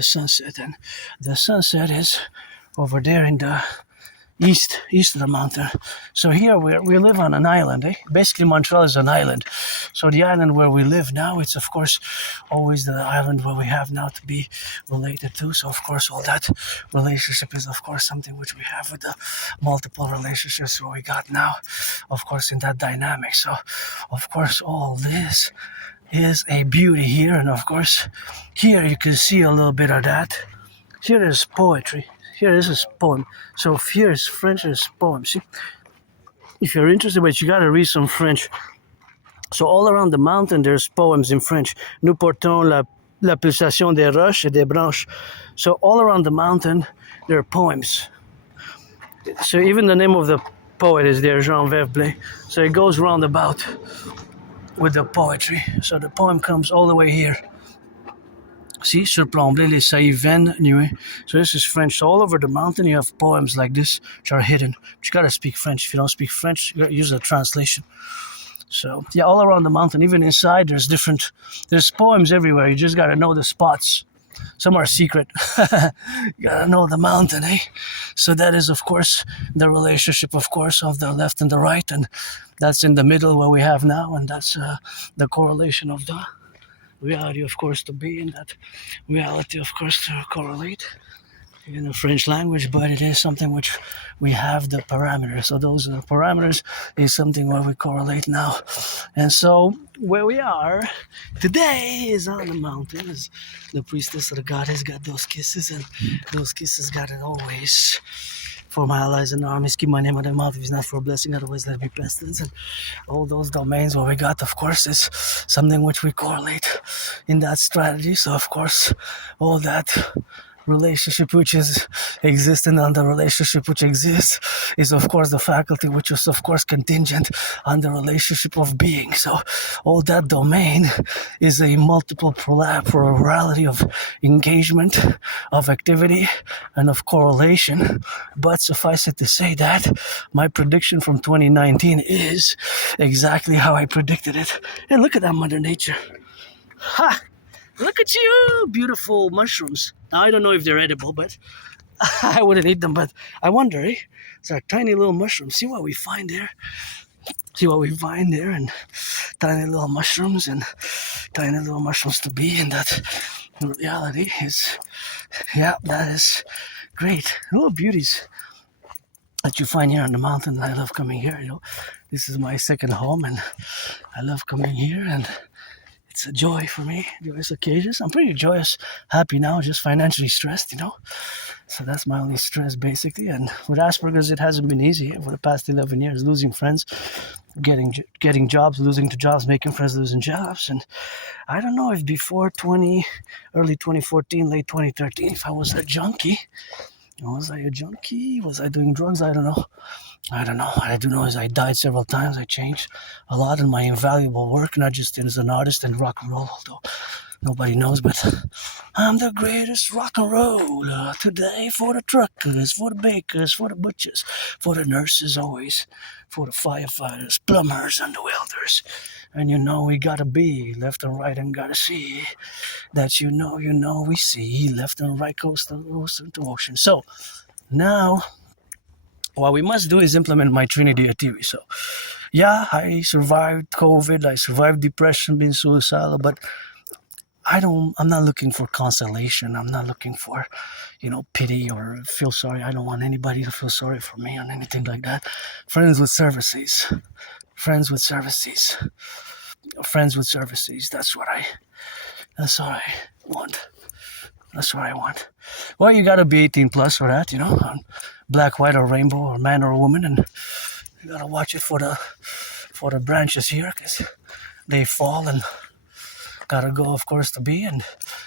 sunset, and the sunset is over there in the east of the mountain. So here we live on an island, eh? Basically, Montreal is an island. So the island where we live now, it's of course always the island where we have now to be related to. So of course all that relationship is of course something which we have with the multiple relationships where we got now, of course, in that dynamic. So of course all this is a beauty here, and of course here you can see a little bit of that. Here is poetry. Here is a poem. So here is French, there's poem. See, if you're interested, but you gotta read some French. So all around the mountain, there's poems in French. Nous portons la pulsation des roches et des branches. So all around the mountain, there are poems. So even the name of the poet is there, Jean Verblay. So it goes roundabout with the poetry. So the poem comes all the way here. See, sur plomblé, les saillies vaines, nuées. So this is French. So all over the mountain, you have poems like this, which are hidden. But you gotta speak French. If you don't speak French, you gotta use a translation. So yeah, all around the mountain, even inside, there's poems everywhere. You just gotta know the spots. Some are secret. You gotta know the mountain, eh? So that is, of course, the relationship, of course, of the left and the right, and that's in the middle where we have now, and that's the correlation of the reality, of course, to be in that reality, of course, to correlate in the French language, but it is something which we have the parameters. So those are the parameters is something where we correlate now. And so where we are today is on the mountain. As the priestess of the goddess got those kisses, and those kisses got it always. For my allies and armies, keep my name out of their mouth if it's not for a blessing, otherwise let me pestilence. And all those domains where we got, of course, is something which we correlate in that strategy. So, of course, all that relationship which is existent on the relationship which exists is, of course, the faculty which is, of course, contingent on the relationship of being. So all that domain is a multiple plurality of engagement, of activity, and of correlation. But suffice it to say that my prediction from 2019 is exactly how I predicted it. And look at that, Mother Nature. Ha! Look at you! Beautiful mushrooms. Now, I don't know if they're edible, but I wouldn't eat them. But I wonder, eh? These are tiny little mushrooms. See what we find there? And tiny little mushrooms to be. And that reality is, yeah, that is great. Little beauties that you find here on the mountain. I love coming here, This is my second home, and I love coming here, and It's a joy for me, joyous occasions. I'm pretty joyous, happy now, just financially stressed, So that's my only stress, basically. And with Asperger's, it hasn't been easy for the past 11 years, losing friends, getting jobs, losing to jobs, making friends, losing jobs. And I don't know if before early 2014, late 2013, if I was a junkie. Was I a junkie? Was I doing drugs? I don't know. I do know is I died several times. I changed a lot in my invaluable work, not just as an artist and rock and roll, although nobody knows, but I'm the greatest rock and roller today for the truckers, for the bakers, for the butchers, for the nurses always, for the firefighters, plumbers, and the welders. And we gotta be left and right and gotta see that we see left and right, coast to ocean to ocean. So now what we must do is implement my Trinity theory. So yeah, I survived COVID, I survived depression, being suicidal, but I'm not looking for consolation. I'm not looking for, pity or feel sorry. I don't want anybody to feel sorry for me or anything like that. Friends with services. That's what I want. That's what I want. Well, you gotta be 18 plus for that, on black, white, or rainbow, or man or woman, and you gotta watch it for the branches here, because they fall and gotta go, of course, to be, and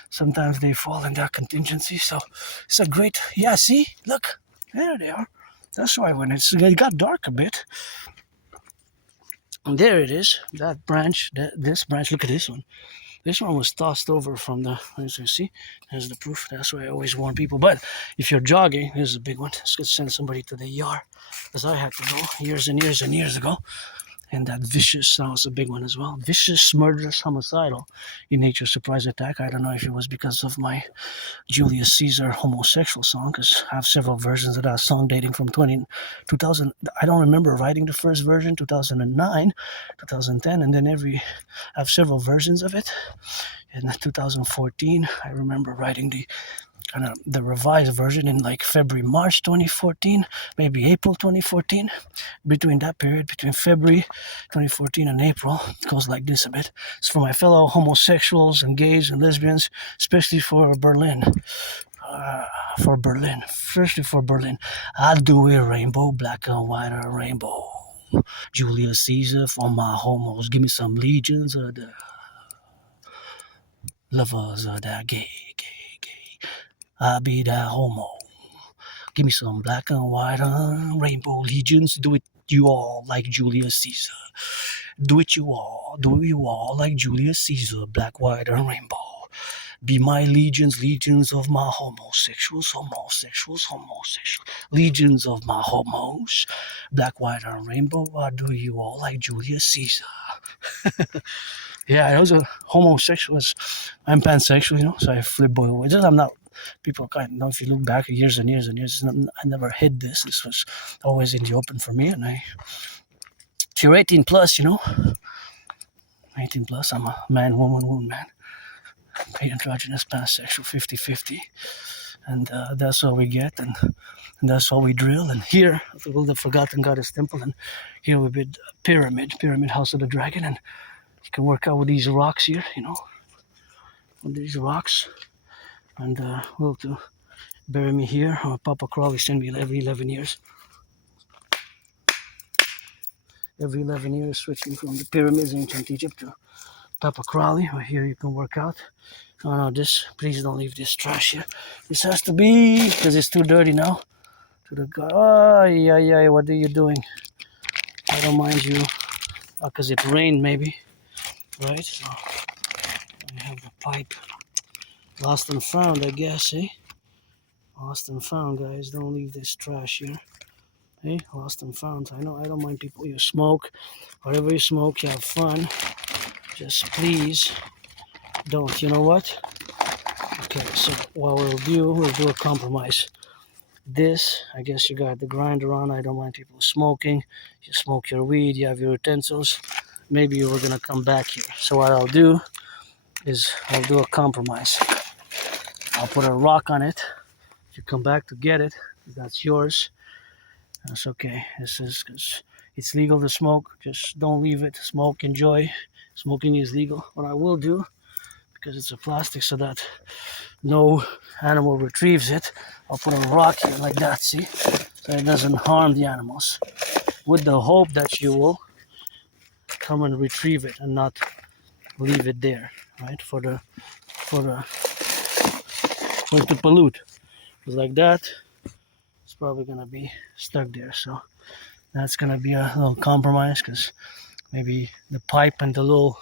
sometimes they fall in that contingency. So it's a great, see, look, there they are. That's why when it got dark a bit, and there it is, that branch, this branch, look at this one. This one was tossed over from as you see, there's the proof. That's why I always warn people. But if you're jogging, here's a big one. Let's send somebody to the ER, as I had to go years and years and years ago. And that was a big one as well. Vicious, murderous, homicidal in nature surprise attack. I don't know if it was because of my Julius Caesar homosexual song, because I have several versions of that song dating from 2000. I don't remember writing the first version, 2009, 2010, and then I have several versions of it. In 2014, I remember writing the revised version in like February, March 2014, maybe April 2014. Between that period, between February 2014 and April, it goes like this a bit. It's for my fellow homosexuals and gays and lesbians, especially for Berlin. Firstly for Berlin. I'll do a rainbow, black and white or rainbow. Julius Caesar for my homos. Give me some legions of the lovers of that gay. I'll be that homo. Give me some black and white and rainbow legions. Do it you all like Julius Caesar. Do you all like Julius Caesar, black, white, and rainbow. Be my legions of my homosexuals. Legions of my homos, black, white, and rainbow. Do you all like Julius Caesar? Yeah, I was a homosexual. I'm pansexual, so I flip both ways. I'm not. People kind of know, if you look back years and years and years, I never hid this. This was always in the open for me. And if you're 18 plus, 18 plus, I'm a man, woman, man. Androgynous, pansexual, 50-50. And that's what we get, and that's what we drill. And here, the Forgotten Goddess Temple, and here we build pyramid house of the dragon. And you can work out with these rocks here, with these rocks. And to bury me here. Papa Crawley sent me every 11 years. Every 11 years, switching from the pyramids in ancient Egypt to Papa Crawley. Here you can work out. Oh no, please don't leave this trash here. This has to be, because it's too dirty now. To the guy, what are you doing? I don't mind you. Because it rained maybe, right? So I have the pipe. Lost and found, I guess, eh? Lost and found, guys. Don't leave this trash here. Hey, lost and found. I don't mind people. You smoke. Whatever you smoke, you have fun. Just please don't. You know what? Okay, so what we'll do a compromise. This, I guess you got the grinder on. I don't mind people smoking. You smoke your weed, you have your utensils. Maybe you were going to come back here. So what I'll do is I'll do a compromise. I'll put a rock on it. If you come back to get it, that's yours. That's okay. This is because it's legal to smoke. Just don't leave it. Smoke, enjoy. Smoking is legal. What I will do, because it's a plastic so that no animal retrieves it, I'll put a rock here like that, see? So it doesn't harm the animals. With the hope that you will come and retrieve it and not leave it there, right? For it to pollute. Because like that, it's probably gonna be stuck there. So that's gonna be a little compromise, because maybe the pipe and the little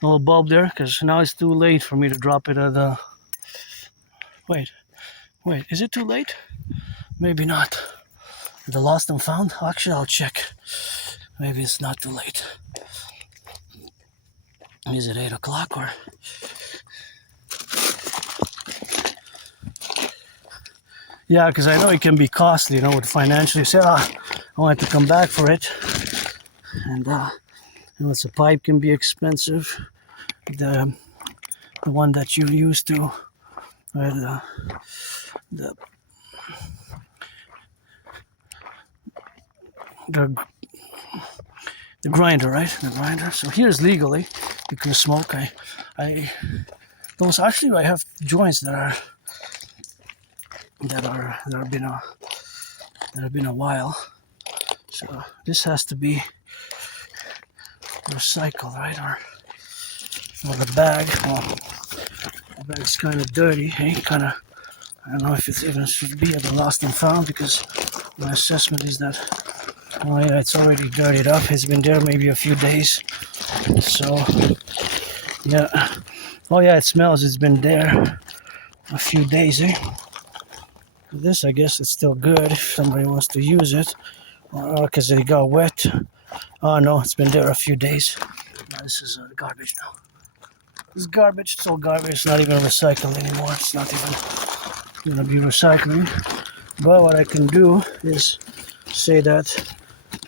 bulb there, because now it's too late for me to drop it at the... Wait, is it too late? Maybe not. The lost and found? Actually, I'll check. Maybe it's not too late. Is it 8 o'clock or... Yeah, because I know it can be costly, with financially say, I want to come back for it. And, it's a pipe can be expensive. The one that you used to, or the grinder, right? The grinder. So here's legally, you can smoke. I have joints that have been a while. So this has to be recycled, right? Or the bag. Well, the bag's kind of dirty. I don't know if it even should be at the lost and found, because my assessment is that, oh yeah, it's already dirtied up. It's been there maybe a few days. So yeah. Oh yeah, it smells. It's been there a few days, eh? This, I guess, it's still good if somebody wants to use it, because it got wet. Oh no, it's been there a few days. No, this is garbage now. This is garbage. It's all garbage. It's not even recycled anymore. It's not even going to be recycling. But what I can do is say that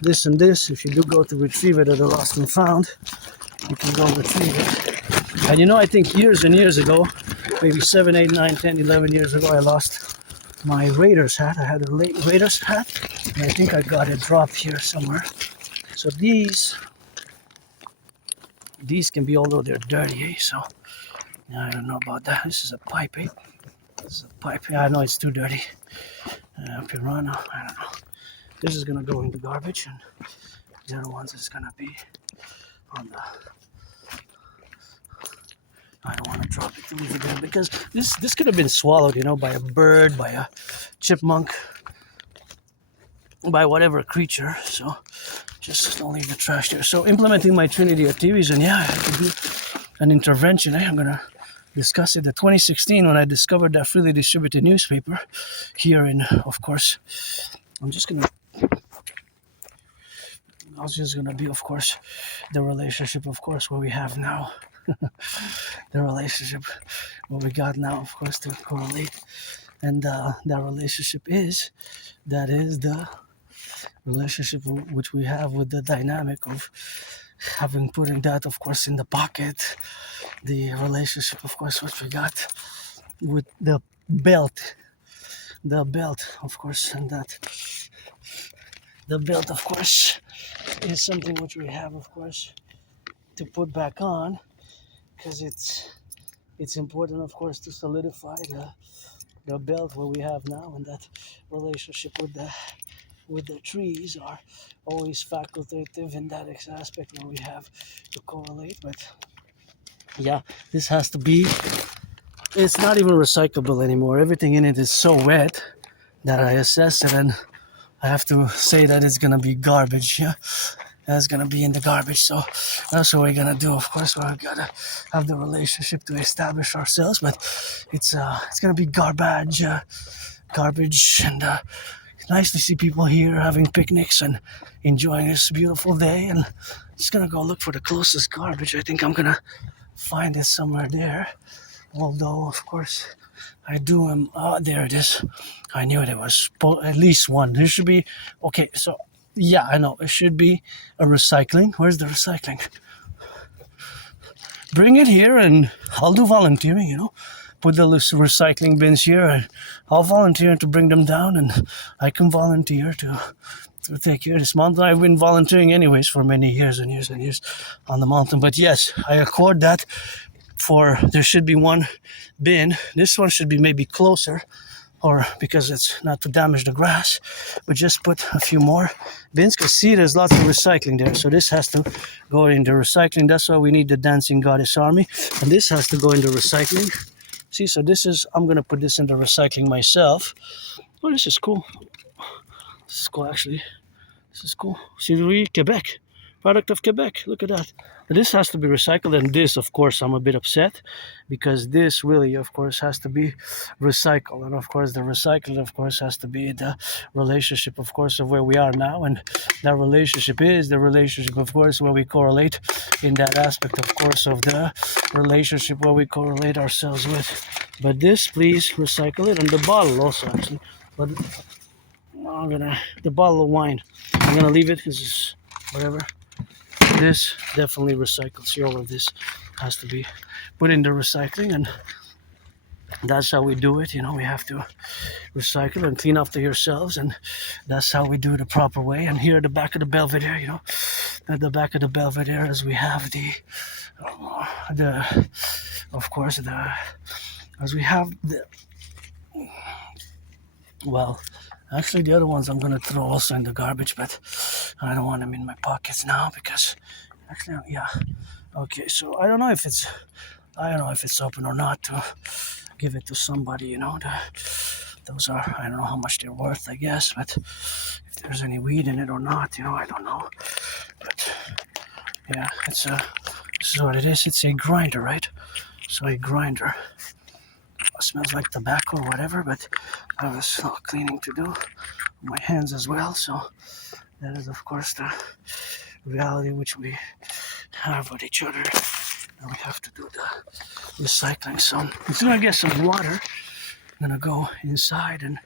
this and this, if you do go to retrieve it at the lost and found, you can go retrieve it. And I think years and years ago, maybe 7, 8, 9, 10, 11 years ago, I lost my Raiders hat. I had a Raiders hat, and I think I got it dropped here somewhere. So these can be, although they're dirty, eh? So I don't know about that. This is a pipe, eh? This is a pipe. Yeah, I know it's too dirty. Piranha, I don't know. This is gonna go in the garbage, and the other ones is gonna be on the... I don't want to drop it to leave it there, because this could have been swallowed, by a bird, by a chipmunk, by whatever creature. So just don't leave the trash there. So implementing my Trinity activities, and yeah, I had to do an intervention. I'm gonna discuss it. The 2016, when I discovered that freely distributed newspaper here in, of course, I was just gonna be, of course, the relationship, of course, what we have now. The relationship what we got now, of course, to correlate. And that relationship is the relationship which we have with the dynamic of having putting that, of course, in the pocket. The relationship, of course, which we got with the belt, of course, and that the belt, of course, is something which we have, of course, to put back on, because it's important, of course, to solidify the belt what we have now, and that relationship with the trees are always facultative in that aspect where we have to correlate. But yeah, this has to be, it's not even recyclable anymore. Everything in it is so wet that I assess it, and I have to say that it's gonna be garbage. Yeah, that's gonna be in the garbage. So that's what we're gonna do. Of course, we're gonna have the relationship to establish ourselves, but it's gonna be garbage, and nice to see people here having picnics and enjoying this beautiful day. And just gonna go look for the closest garbage. I think I'm gonna find it somewhere there. Although, of course, I do. There it is. I knew it was at least one. There should be. Okay, so yeah, I know it should be a recycling. Where's the recycling? Bring it here, and I'll do volunteering. Put the recycling bins here, and I'll volunteer to bring them down, and I can volunteer to to take care of this mountain. I've been volunteering anyways for many years and years and years on the mountain. But yes, I accord that there should be one bin. This one should be maybe closer, or because it's not to damage the grass, but just put a few more bins, because see, there's lots of recycling there. So this has to go into recycling. That's why we need the Dancing Goddess Army. And this has to go into recycling. See, so I'm going to put this into recycling myself. Oh, this is cool. This is cool, actually. This is cool. See, Quebec. Product of Quebec. Look at that. This has to be recycled, and this, of course, I'm a bit upset, because this really, of course, has to be recycled. And, of course, the recycling, of course, has to be the relationship, of course, of where we are now. And that relationship is the relationship, of course, where we correlate in that aspect, of course, of the relationship where we correlate ourselves with. But this, please recycle it. And the bottle also, actually. But the bottle of wine, I'm going to leave it because it's whatever. This definitely recycles. See, all of this has to be put into recycling, and that's how we do it. We have to recycle and clean after yourselves, and that's how we do it the proper way. And here at the back of the Belvedere, at the back of the Belvedere, as we have well, actually, the other ones I'm going to throw also in the garbage, but I don't want them in my pockets now because, actually, yeah. Okay, so I don't know if it's open or not to give it to somebody. Those are, I don't know how much they're worth, I guess, but if there's any weed in it or not, I don't know. But yeah, this is what it is. It's a grinder, right? So a grinder. It smells like tobacco or whatever, but I have a small cleaning to do on my hands as well. So that is, of course, the reality which we have with each other, and we have to do the recycling. So I'm gonna get some water. I'm gonna go inside and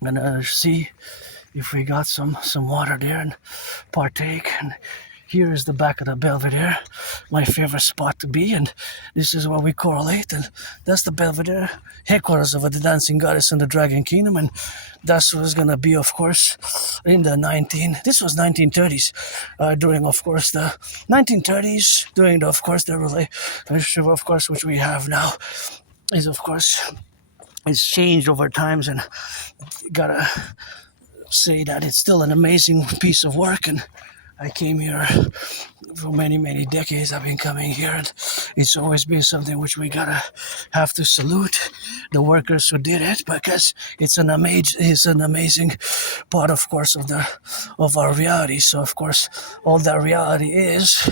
I'm gonna see if we got some water there and partake. And here is the back of the Belvedere, my favorite spot to be, and this is where we correlate, and that's the Belvedere, headquarters of the Dancing Goddess and the Dragon Kingdom, and that's what was going to be, of course, in the 1930s, during, of course, the 1930s, during, of course, the relationship, of course, which we have now, is, of course, it's changed over times, and gotta say that it's still an amazing piece of work. And I came here for many, many decades. I've been coming here, and it's always been something which we have to salute the workers who did it, because it's an amazing part, of course, of our reality. So, of course, all that reality is,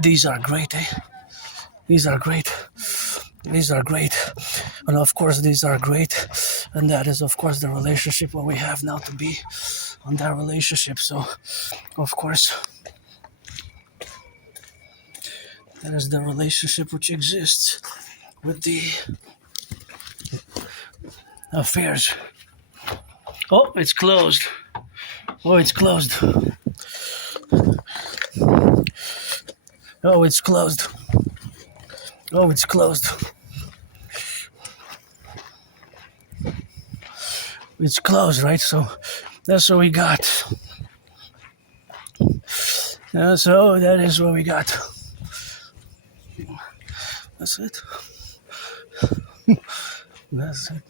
these are great, eh? These are great. These are great. And of course, these are great. And that is, of course, the relationship what we have now to be on that relationship. So, of course, that is the relationship which exists with the affairs. Oh, it's closed. Oh, it's closed. Oh, it's closed. Oh, it's closed. It's closed, right? So that's what we got. So that is what we got. That's it. That's it.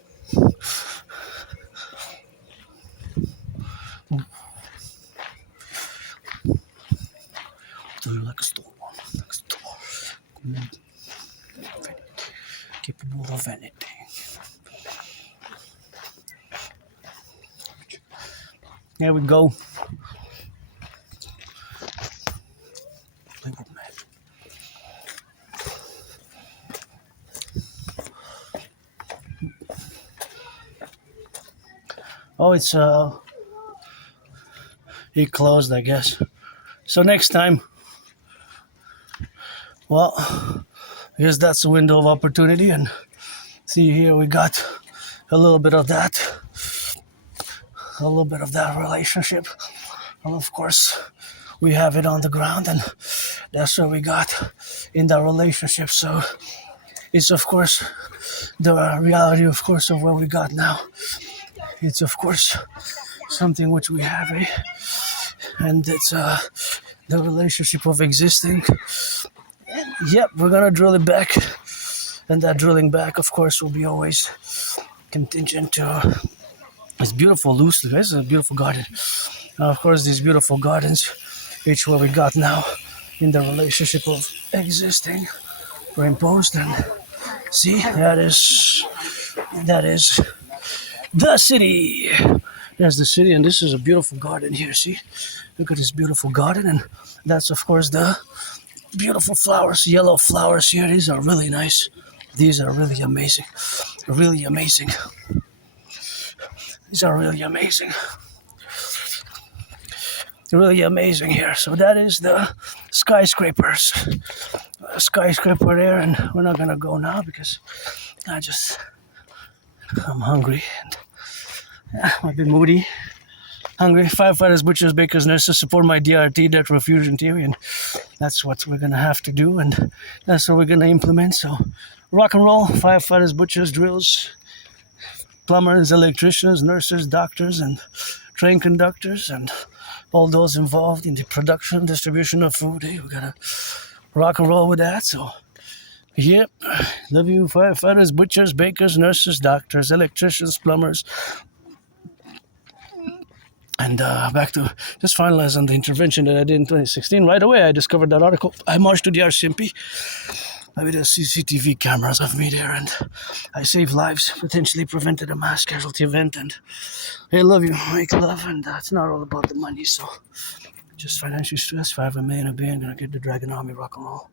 Do you like a store? Like a store. Capable of anything. There we go. Oh, it closed, I guess. So next time, well, I guess that's a window of opportunity, and see here we got a little bit of that relationship, and of course we have it on the ground, and that's what we got in that relationship. So it's, of course, the reality, of course, of what we got now. It's of course something which we have, and it's the relationship of existing. Yep, we're gonna drill it back, and that drilling back, of course, will be always contingent to this beautiful loosely. This is a beautiful garden. Now, of course, these beautiful gardens, each what we got now in the relationship of existing, were imposed, and see, that is the city. There's the city, and this is a beautiful garden here. See, look at this beautiful garden, and that's of course the beautiful flowers, yellow flowers here. These are really nice. These are really amazing. Really amazing. These are really amazing. Really amazing here. So that is the skyscrapers. A skyscraper there, and we're not gonna go now because I'm hungry and I'm a bit moody. Hungry. Firefighters, butchers, bakers, nurses support my DRT, debt refusion theory, and that's what we're gonna have to do, and that's what we're gonna implement. So, rock and roll, firefighters, butchers, drills, plumbers, electricians, nurses, doctors, and train conductors, and all those involved in the production, distribution of food. Hey, we gotta rock and roll with that. So, yep, love you, firefighters, butchers, bakers, nurses, doctors, electricians, plumbers. And back to just finalize on the intervention that I did in 2016. Right away, I discovered that article. I marched to the RCMP with the CCTV cameras of me there, and I saved lives, potentially prevented a mass casualty event. And I love you, make love, and it's not all about the money. So just financially stressed, 5 million a day, I'm gonna get the Dragon Army rock and roll.